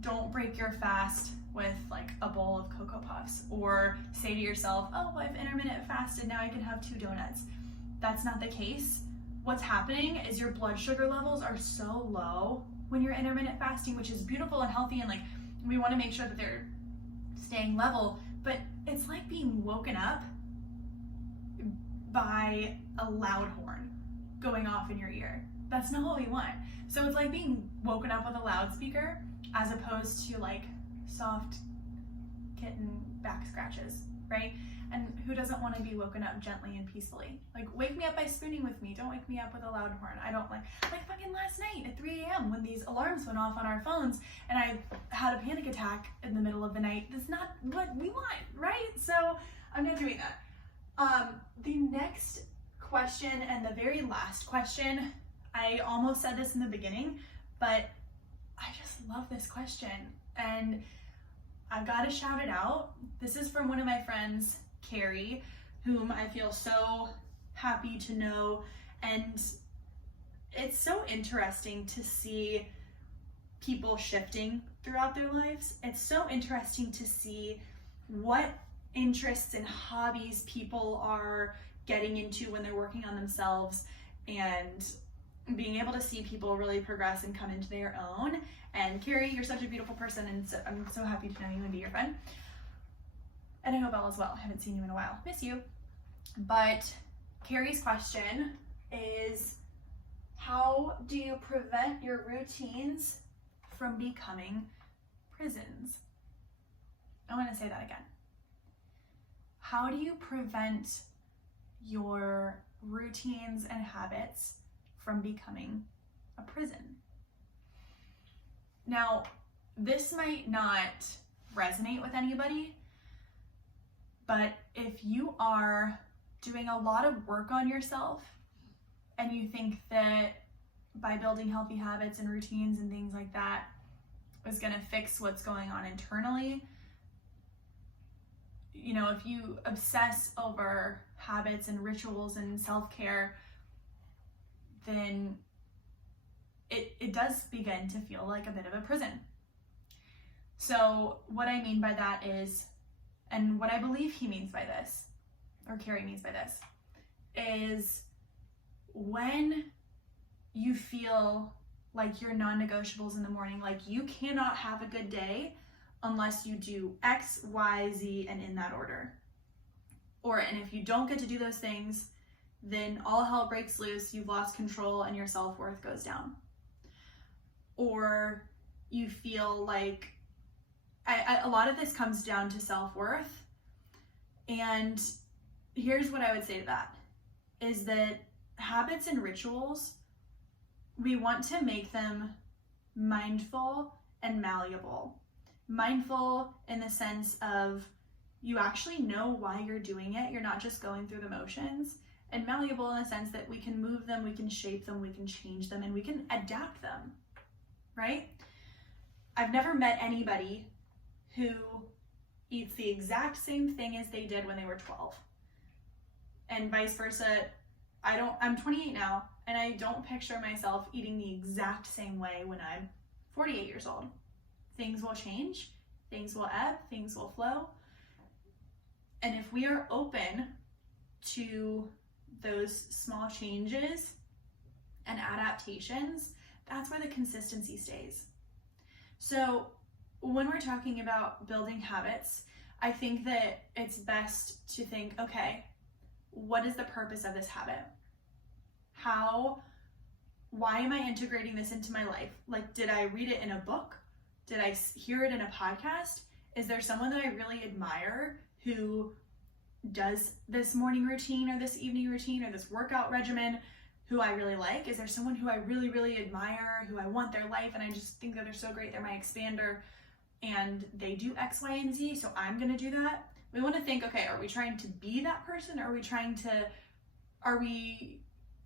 don't break your fast with like a bowl of Cocoa Puffs, or say to yourself, oh, I've intermittent fasted, now I can have 2 donuts. That's not the case. What's happening is your blood sugar levels are so low when you're intermittent fasting, which is beautiful and healthy, and like we want to make sure that they're staying level, but it's like being woken up by a loud horn going off in your ear. That's not what we want. So it's like being woken up with a loudspeaker as opposed to like soft kitten back scratches, right? And who doesn't want to be woken up gently and peacefully? Like, wake me up by spooning with me. Don't wake me up with a loud horn. I don't like fucking last night at 3 a.m. when these alarms went off on our phones and I had a panic attack in the middle of the night. That's not what we want, right? So I'm not doing that. The next question and the very last question, I almost said this in the beginning, but I just love this question and I've got to shout it out. This is from one of my friends, Carrie, whom I feel so happy to know, and it's so interesting to see people shifting throughout their lives. It's so interesting to see what interests and hobbies people are getting into when they're working on themselves, and being able to see people really progress and come into their own. And Carrie, you're such a beautiful person, and so, I'm so happy to know you and be your friend. And I hope all is well. I haven't seen you in a while. Miss you. But Carrie's question is, how do you prevent your routines from becoming prisons? I want to say that again. How do you prevent your routines and habits from becoming a prison? Now, this might not resonate with anybody, but if you are doing a lot of work on yourself and you think that by building healthy habits and routines and things like that is going to fix what's going on internally, you know, if you obsess over habits and rituals and self-care, then it does begin to feel like a bit of a prison. So what I mean by that is, and what I believe he means by this, or Carrie means by this, is when you feel like your non-negotiables in the morning, like you cannot have a good day unless you do X, Y, Z, and in that order. And if you don't get to do those things, then all hell breaks loose, you've lost control, and your self-worth goes down. Or you feel like, a lot of this comes down to self-worth. And here's what I would say to that, is that habits and rituals, we want to make them mindful and malleable. Mindful in the sense of you actually know why you're doing it. You're not just going through the motions. And malleable in the sense that we can move them, we can shape them, we can change them, and we can adapt them, right? I've never met anybody who eats the exact same thing as they did when they were 12. And vice versa. I'm 28 now, and I don't picture myself eating the exact same way when I'm 48 years old. Things will change, things will ebb, things will flow. And if we are open to those small changes and adaptations, that's where the consistency stays. So when we're talking about building habits, I think that it's best to think, okay, what is the purpose of this habit? Why am I integrating this into my life? Like, did I read it in a book? Did I hear it in a podcast? Is there someone that I really admire who does this morning routine or this evening routine or this workout regimen who I really like? Is there someone who I really, really admire, who I want their life, and I just think that they're so great, they're my expander, and they do X, Y, and Z, so I'm gonna do that? We wanna think, okay, are we trying to be that person, or are we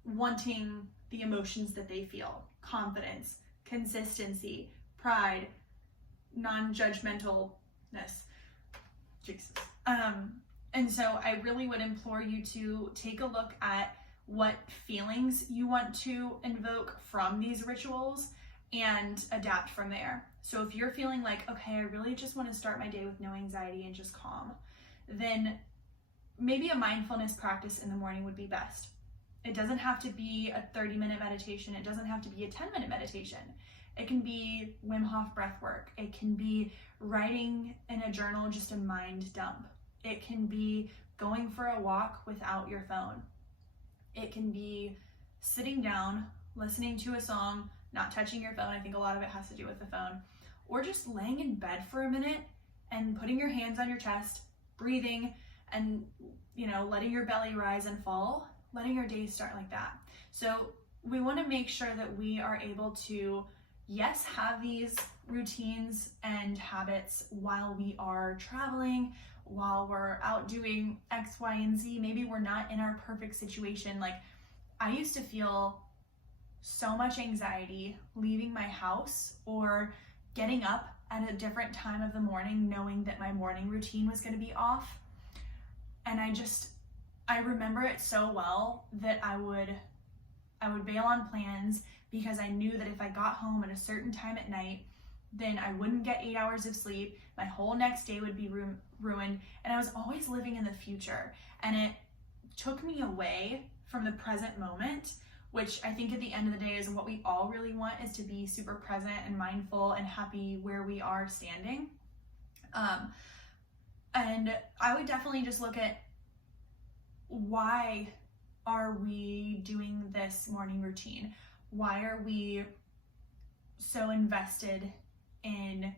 wanting the emotions that they feel? Confidence, consistency, pride, non-judgmentalness. Jesus. And so I really would implore you to take a look at what feelings you want to invoke from these rituals and adapt from there. So if you're feeling like, okay, I really just want to start my day with no anxiety and just calm, then maybe a mindfulness practice in the morning would be best. It doesn't have to be a 30-minute meditation. It doesn't have to be a 10-minute meditation. It can be Wim Hof breath work. It can be writing in a journal, just a mind dump. It can be going for a walk without your phone. It can be sitting down, listening to a song, not touching your phone. I think a lot of it has to do with the phone. Or just laying in bed for a minute and putting your hands on your chest, breathing, and letting your belly rise and fall, letting your day start like that. So we want to make sure that we are able to, yes, have these routines and habits while we are traveling, while we're out doing X, Y, and Z. Maybe we're not in our perfect situation. Like, I used to feel so much anxiety leaving my house or getting up at a different time of the morning, knowing that my morning routine was going to be off. And I remember it so well that I would bail on plans because I knew that if I got home at a certain time at night, then I wouldn't get 8 hours of sleep. My whole next day would be ruined. And I was always living in the future. And it took me away from the present moment, which I think at the end of the day is what we all really want, is to be super present and mindful and happy where we are standing. And I would definitely just look at, why are we doing this morning routine? Why are we so invested in,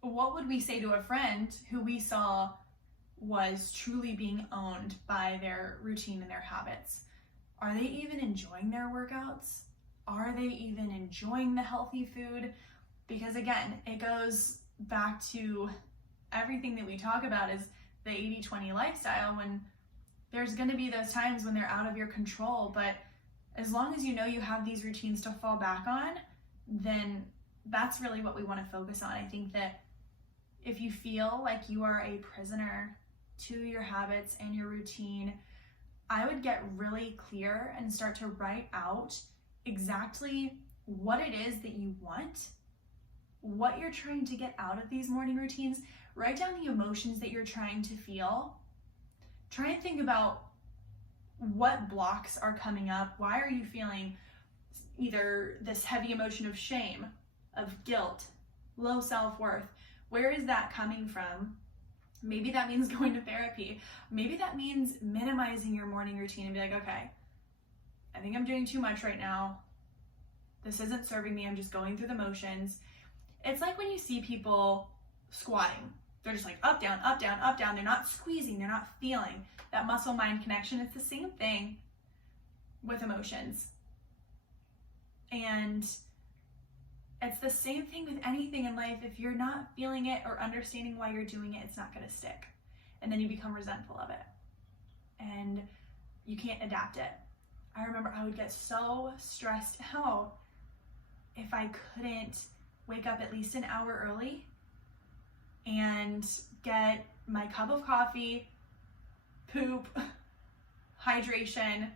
what would we say to a friend who we saw was truly being owned by their routine and their habits? Are they even enjoying their workouts? Are they even enjoying the healthy food? Because again, it goes back to everything that we talk about is the 80-20 lifestyle, when there's going to be those times when they're out of your control, but as long as you know you have these routines to fall back on, then that's really what we want to focus on. I think that if you feel like you are a prisoner to your habits and your routine, I would get really clear and start to write out exactly what it is that you want, what you're trying to get out of these morning routines. Write down the emotions that you're trying to feel. Try and think about what blocks are coming up. Why are you feeling either this heavy emotion of shame, of guilt, low self-worth? Where is that coming from? Maybe that means going to therapy. Maybe that means minimizing your morning routine and be like, okay, I think I'm doing too much right now. This isn't serving me. I'm just going through the motions. It's like when you see people squatting. They're just like up, down, up, down, up, down. They're not squeezing. They're not feeling that muscle-mind connection. It's the same thing with emotions. And it's the same thing with anything in life. If you're not feeling it or understanding why you're doing it, it's not going to stick. And then you become resentful of it. And you can't adapt it. I remember I would get so stressed out if I couldn't wake up at least an hour early and get my cup of coffee, poop, hydration,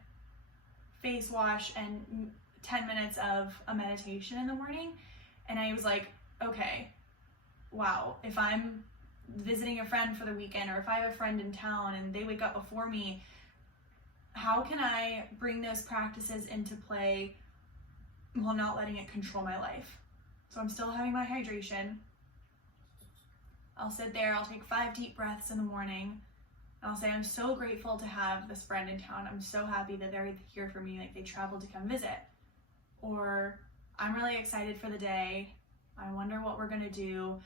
face wash, and 10 minutes of a meditation in the morning. And I was like, okay, wow, if I'm visiting a friend for the weekend, or if I have a friend in town and they wake up before me, how can I bring those practices into play while not letting it control my life? So I'm still having my hydration. I'll sit there, I'll take 5 deep breaths in the morning. And I'll say, I'm so grateful to have this friend in town. I'm so happy that they're here for me, like they traveled to come visit. Or I'm really excited for the day. I wonder what we're gonna do.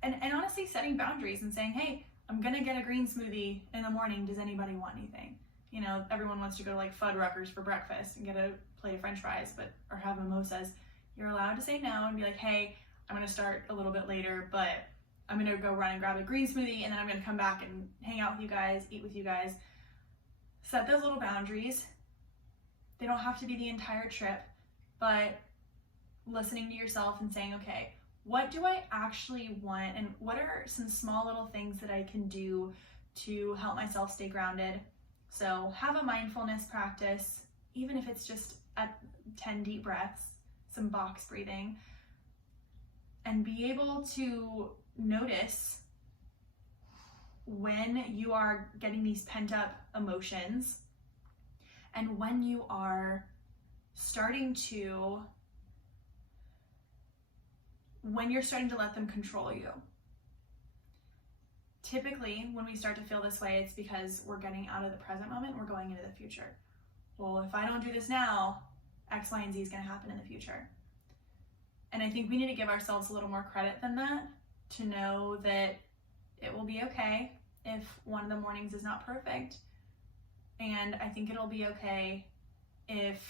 And honestly setting boundaries and saying, hey, I'm gonna get a green smoothie in the morning. Does anybody want anything? You know, everyone wants to go to like Fuddruckers for breakfast and get a plate of French fries, or have mimosas. You're allowed to say no and be like, hey, I'm gonna start a little bit later, but I'm gonna go run and grab a green smoothie, and then I'm gonna come back and hang out with you guys, eat with you guys. Set those little boundaries. They don't have to be the entire trip, but listening to yourself and saying, okay, what do I actually want, and what are some small little things that I can do to help myself stay grounded? So have a mindfulness practice, even if it's just at 10 deep breaths, some box breathing, and be able to notice when you are getting these pent up emotions and when you are starting to let them control you. Typically, when we start to feel this way, it's because we're getting out of the present moment, we're going into the future. Well, if I don't do this now, X, Y, and Z is going to happen in the future. And I think we need to give ourselves a little more credit than that, to know that it will be okay if one of the mornings is not perfect. And I think it'll be okay if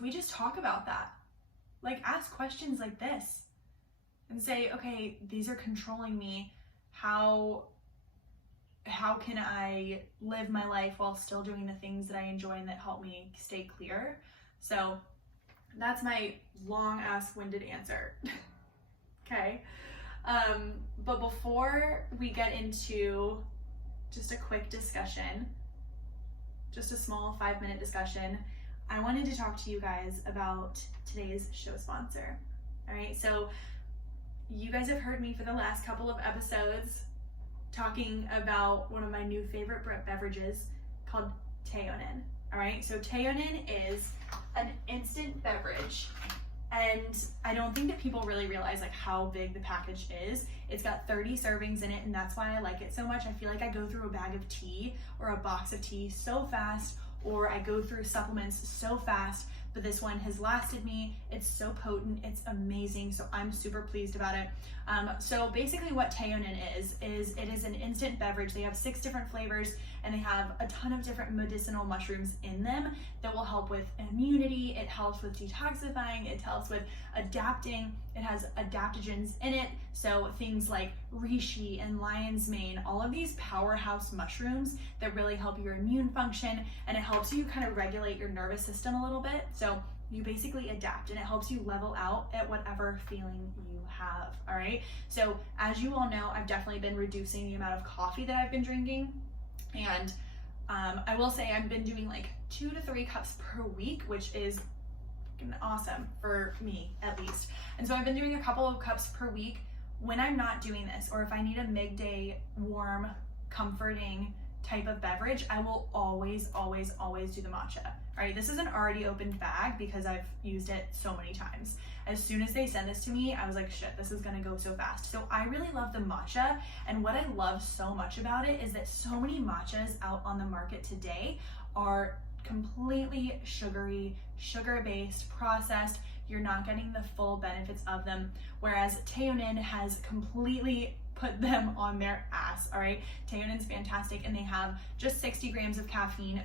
we just talk about that. Like, ask questions like this. and say, okay, these are controlling me. How can I live my life while still doing the things that I enjoy and that help me stay clear? So that's my long ass winded answer. Okay. But before we get into just a quick discussion, just a small 5-minute discussion, I wanted to talk to you guys about today's show sponsor. All right. So you guys have heard me for the last couple of episodes talking about one of my new favorite beverages called TÄONAN. All right, so TÄONAN is an instant beverage, and I don't think that people really realize like how big the package is. It's got 30 servings in it, and that's why I like it so much. I feel like I go through a bag of tea or a box of tea so fast, or I go through supplements so fast, but this one has lasted me. It's so potent, it's amazing, so I'm super pleased about it. So basically what TÄONAN is it is an instant beverage. They have 6 different flavors, and they have a ton of different medicinal mushrooms in them that will help with immunity, it helps with detoxifying, it helps with adapting, it has adaptogens in it, so things like reishi and lion's mane, all of these powerhouse mushrooms that really help your immune function, and it helps you kind of regulate your nervous system a little bit. So you basically adapt, and it helps you level out at whatever feeling you have. All right, so as you all know, I've definitely been reducing the amount of coffee that I've been drinking, and I will say I've been doing like 2 to 3 cups per week, which is awesome for me at least. And so I've been doing a couple of cups per week. When I'm not doing this, or if I need a midday warm, comforting type of beverage, I will always do the matcha. All right, this is an already opened bag because I've used it so many times. As soon as they sent this to me, I was like, shit, this is gonna go so fast. So I really love the matcha, and what I love so much about it is that so many matchas out on the market today are completely sugary, sugar-based, processed. You're not getting the full benefits of them, whereas TÄONAN has completely put them on their ass. All right, TÄONAN's fantastic, and they have just 60 grams of caffeine,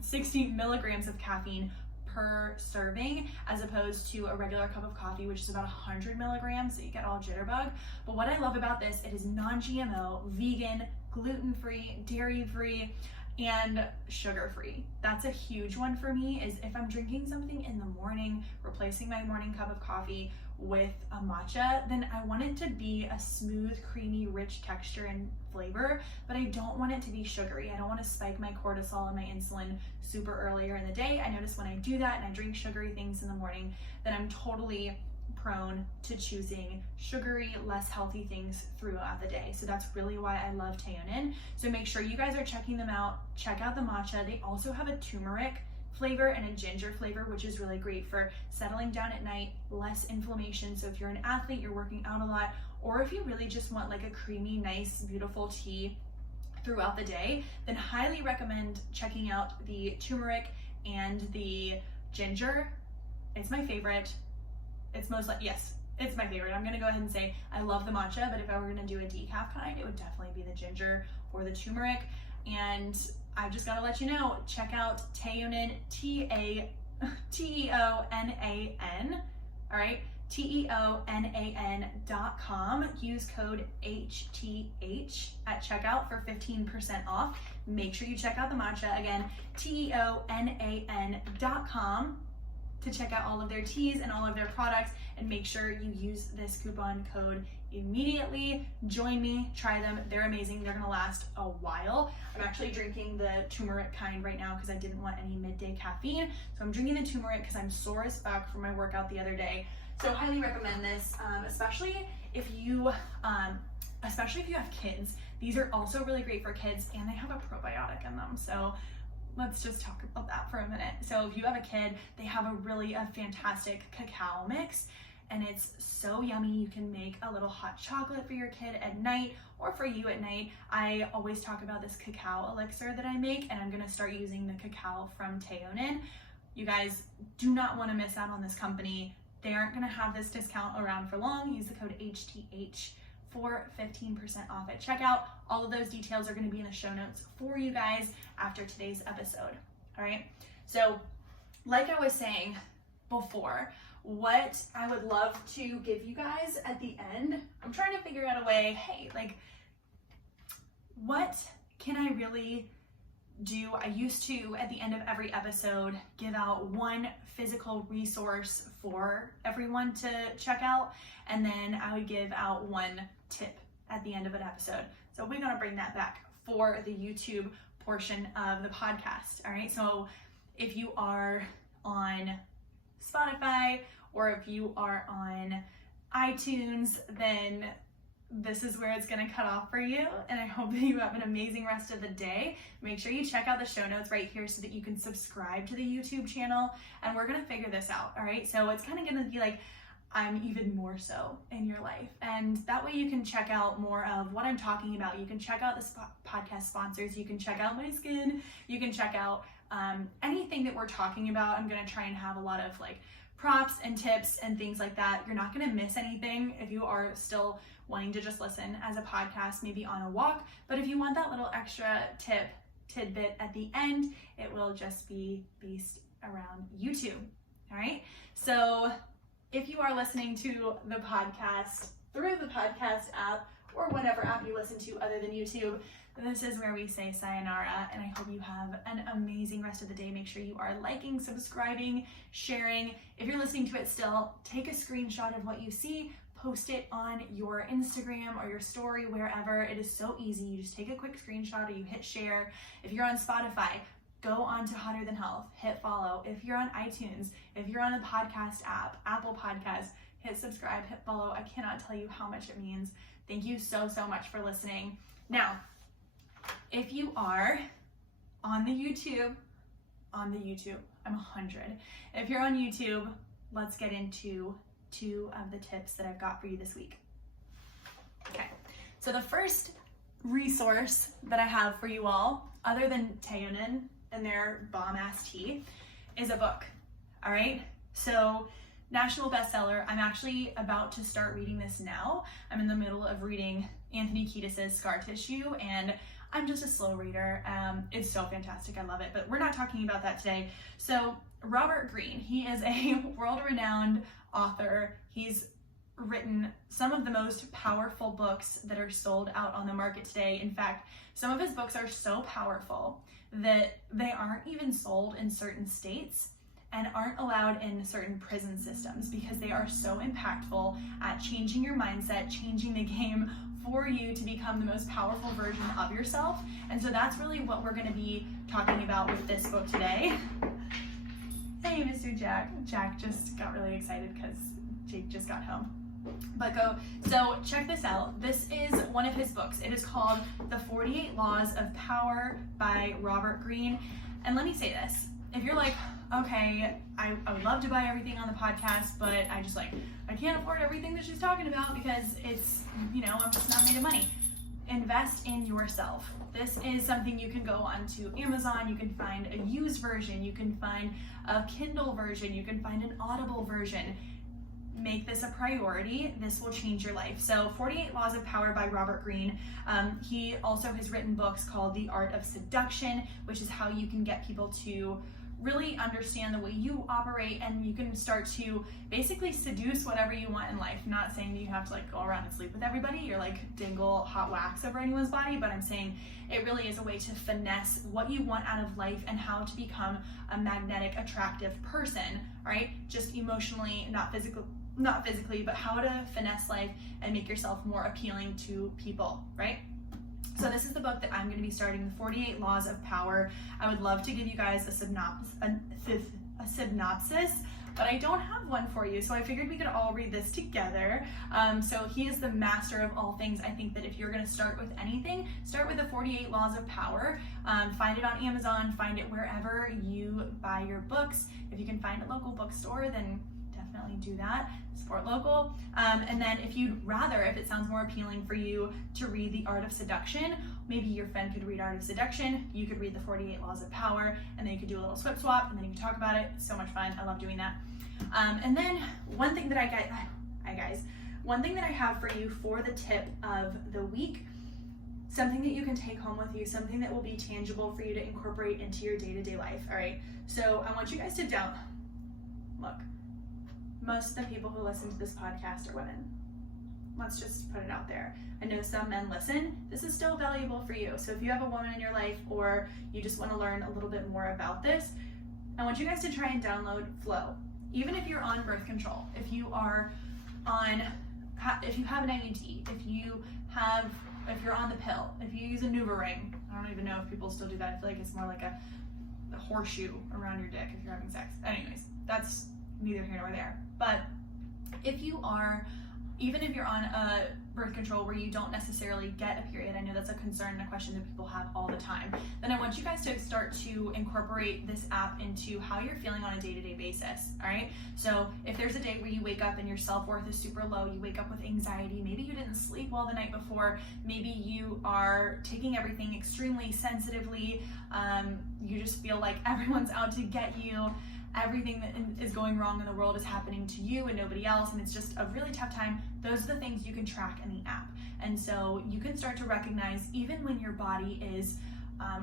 60 milligrams of caffeine per serving, as opposed to a regular cup of coffee, which is about 100 milligrams, so you get all jitterbug. But what I love about this, it is non-GMO, vegan, gluten-free, dairy-free, and sugar-free. That's a huge one for me, is if I'm drinking something in the morning, replacing my morning cup of coffee with a matcha, then I want it to be a smooth, creamy, rich texture and flavor, but I don't want it to be sugary. I don't want to spike my cortisol and my insulin super earlier in the day. I notice when I do that and I drink sugary things in the morning, then I'm totally prone to choosing sugary, less healthy things throughout the day. So that's really why I love TÄONAN. So make sure you guys are checking them out. Check out the matcha. They also have a turmeric flavor and a ginger flavor, which is really great for settling down at night, less inflammation. So if you're an athlete, you're working out a lot, or if you really just want like a creamy, nice, beautiful tea throughout the day, then highly recommend checking out the turmeric and the ginger. It's my favorite. It's most like, yes, it's my favorite. I'm gonna go ahead and say I love the matcha, but if I were gonna do a decaf kind, it would definitely be the ginger or the turmeric. And I've just gotta let you know, check out TÄONAN, TEONAN, all right, TEONAN.com. Use code HTH at checkout for 15% off. Make sure you check out the matcha. Again, TEONAN.com to check out all of their teas and all of their products, and make sure you use this coupon code immediately. Join me, try them, they're amazing, they're gonna last a while. I'm actually drinking the turmeric kind right now because I didn't want any midday caffeine, so I'm drinking the turmeric because I'm sore as fuck from my workout the other day. So highly recommend this, especially if you have kids. These are also really great for kids, and they have a probiotic in them, so let's just talk about that for a minute. So if you have a kid, they have a fantastic cacao mix, and it's so yummy. You can make a little hot chocolate for your kid at night, or for you at night. I always talk about this cacao elixir that I make, and I'm gonna start using the cacao from TÄONAN. You guys do not wanna miss out on this company. They aren't gonna have this discount around for long. Use the code HTH for 15% off at checkout. All of those details are gonna be in the show notes for you guys after today's episode, all right? So like I was saying before, what I would love to give you guys at the end, I'm trying to figure out a way, hey, like, what can I really do? I used to, at the end of every episode, give out one physical resource for everyone to check out, and then I would give out one tip at the end of an episode. So we're gonna bring that back for the YouTube portion of the podcast, all right? So if you are on Spotify or if you are on iTunes, then this is where it's gonna cut off for you, and I hope that you have an amazing rest of the day. Make sure you check out the show notes right here so that you can subscribe to the YouTube channel, and we're gonna figure this out, all right? So it's kind of gonna be like I'm even more so in your life, and that way you can check out more of what I'm talking about. You can check out the podcast sponsors, you can check out my skin, you can check out anything that we're talking about. I'm gonna try and have a lot of like props and tips and things like that. You're not gonna miss anything if you are still wanting to just listen as a podcast, maybe on a walk. But if you want that little extra tidbit at the end, it will just be based around YouTube, all right? So if you are listening to the podcast through the podcast app or whatever app you listen to other than YouTube, this is where we say sayonara, and I hope you have an amazing rest of the day. Make sure you are liking, subscribing, sharing. If you're listening to it still, take a screenshot of what you see, post it on your Instagram or your story, wherever. It is so easy. You just take a quick screenshot or you hit share. If you're on Spotify, go on to Hotter Than Health, hit follow. If you're on iTunes, if you're on the podcast app, Apple Podcasts, hit subscribe, hit follow. I cannot tell you how much it means. Thank you so, so much for listening. Now, if you are on the YouTube, I'm 100. If you're on YouTube, let's get into 2 of the tips that I've got for you this week. Okay, so the first resource that I have for you all, other than TÄONAN and their bomb-ass tea, is a book, all right? So, national bestseller. I'm actually about to start reading this now. I'm in the middle of reading Anthony Kiedis's Scar Tissue, and I'm just a slow reader. It's so fantastic, I love it, but we're not talking about that today. So Robert Greene, he is a world-renowned author. He's written some of the most powerful books that are sold out on the market today. In fact, some of his books are so powerful that they aren't even sold in certain states and aren't allowed in certain prison systems because they are so impactful at changing your mindset, changing the game for you to become the most powerful version of yourself. And so that's really what we're gonna be talking about with this book today. Hey, Mr. Jack. Jack just got really excited because Jake just got home. So check this out. This is one of his books. It is called The 48 Laws of Power by Robert Greene. And let me say this. If you're like, okay, I would love to buy everything on the podcast, but I can't afford everything that she's talking about because it's, I'm just not made of money. Invest in yourself. This is something you can go on to Amazon. You can find a used version. You can find a Kindle version. You can find an Audible version. Make this a priority. This will change your life. So 48 Laws of Power by Robert Greene. He also has written books called The Art of Seduction, which is how you can get people to really understand the way you operate, and you can start to basically seduce whatever you want in life. Not saying that you have to go around and sleep with everybody or dangle hot wax over anyone's body, but I'm saying it really is a way to finesse what you want out of life and how to become a magnetic, attractive person, right? Just emotionally, not physically, but how to finesse life and make yourself more appealing to people, right? So this is the book that I'm going to be starting, The 48 Laws of Power. I would love to give you guys a synopsis, but I don't have one for you, so I figured we could all read this together. So he is the master of all things. I think that if you're going to start with anything, start with The 48 Laws of Power. Find it on Amazon, find it wherever you buy your books. If you can find a local bookstore, then definitely do that. Support local. And then if it sounds more appealing for you to read The Art of Seduction, maybe your friend could read Art of Seduction, you could read The 48 Laws of Power, and then you could do a little swap, and then you can talk about it. It's so much fun. I love doing that. And then one thing that I have for you for the tip of the week, something that you can take home with you, something that will be tangible for you to incorporate into your day-to-day life, all right? So I want you guys to look. most of the people who listen to this podcast are women. Let's just put it out there. I know some men listen. This is still valuable for you. So if you have a woman in your life or you just want to learn a little bit more about this, I want you guys to try and download Flo. Even if you're on birth control, if you have an IUD, if you're on the pill, if you use a NuvaRing, I don't even know if people still do that. I feel like it's more like a horseshoe around your dick if you're having sex. Anyways, that's neither here nor there. But even if you're on a birth control where you don't necessarily get a period, I know that's a concern and a question that people have all the time, then I want you guys to start to incorporate this app into how you're feeling on a day-to-day basis, all right? So if there's a day where you wake up and your self-worth is super low, you wake up with anxiety, maybe you didn't sleep well the night before, maybe you are taking everything extremely sensitively, you just feel like everyone's out to get you, everything that is going wrong in the world is happening to you and nobody else, and it's just a really tough time. Those are the things you can track in the app. And so you can start to recognize, even when your body is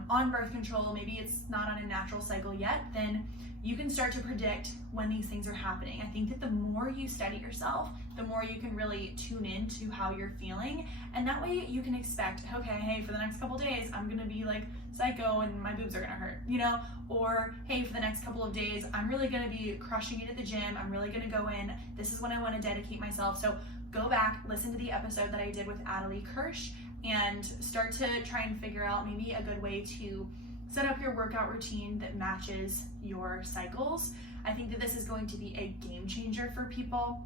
on birth control, maybe it's not on a natural cycle yet, then you can start to predict when these things are happening. I think that the more you study yourself, the more you can really tune in to how you're feeling. And that way you can expect, okay, hey, for the next couple days, I'm gonna be like psycho and my boobs are gonna hurt, you know? Or, hey, for the next couple of days, I'm really gonna be crushing it at the gym. I'm really gonna go in. This is when I wanna dedicate myself. So go back, listen to the episode that I did with Adelie Kirsch, and start to try and figure out maybe a good way to set up your workout routine that matches your cycles. I think that this is going to be a game changer for people.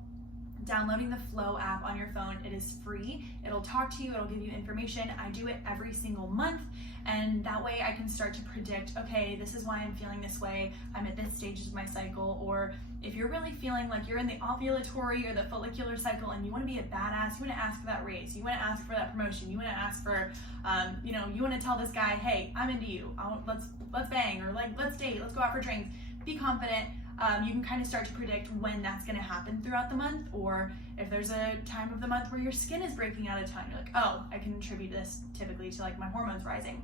Downloading the Flo app on your phone, it is free. It'll talk to you, it'll give you information. I do it every single month, and that way I can start to predict, okay, this is why I'm feeling this way. I'm at this stage of my cycle. Or if you're really feeling like you're in the ovulatory or the follicular cycle and you want to be a badass, you want to ask for that raise, you want to ask for that promotion, you want to ask for, you want to tell this guy, hey, I'm into you. Let's bang, or like, let's date, let's go out for drinks. Be confident. You can kind of start to predict when that's going to happen throughout the month, or if there's a time of the month where your skin is breaking out a ton, you're like, oh, I can attribute this typically to like my hormones rising.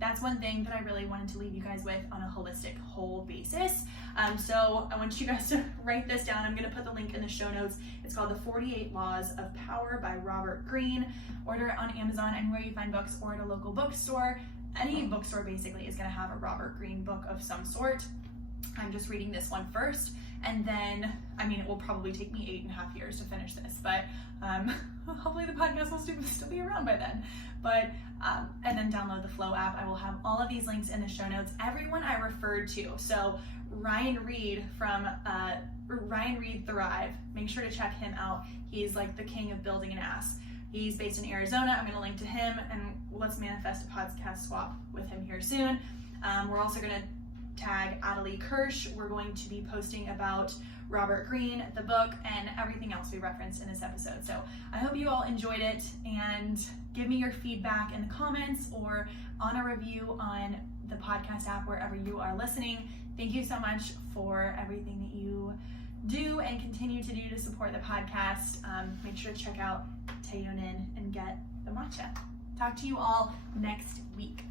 That's one thing that I really wanted to leave you guys with on a holistic, whole basis. So I want you guys to write this down. I'm going to put the link in the show notes. It's called The 48 Laws of Power by Robert Greene. Order it on Amazon, anywhere you find books, or at a local bookstore. Any bookstore basically is going to have a Robert Greene book of some sort. I'm just reading this one first, and then, it will probably take me 8.5 years to finish this, but hopefully the podcast will still be around by then. But, and then download the Flo app. I will have all of these links in the show notes. Everyone I referred to, so Ryan Reed from Ryan Reed Thrive, make sure to check him out. He's like the king of building an ass. He's based in Arizona. I'm going to link to him, and let's manifest a podcast swap with him here soon. We're also going to tag Adelie Kirsch. We're going to be posting about Robert Greene, the book, and everything else we referenced in this episode. So I hope you all enjoyed it, and give me your feedback in the comments or on a review on the podcast app wherever you are listening. Thank you so much for everything that you do and continue to do to support the podcast. Make sure to check out TÄONAN and get the matcha. Talk to you all next week.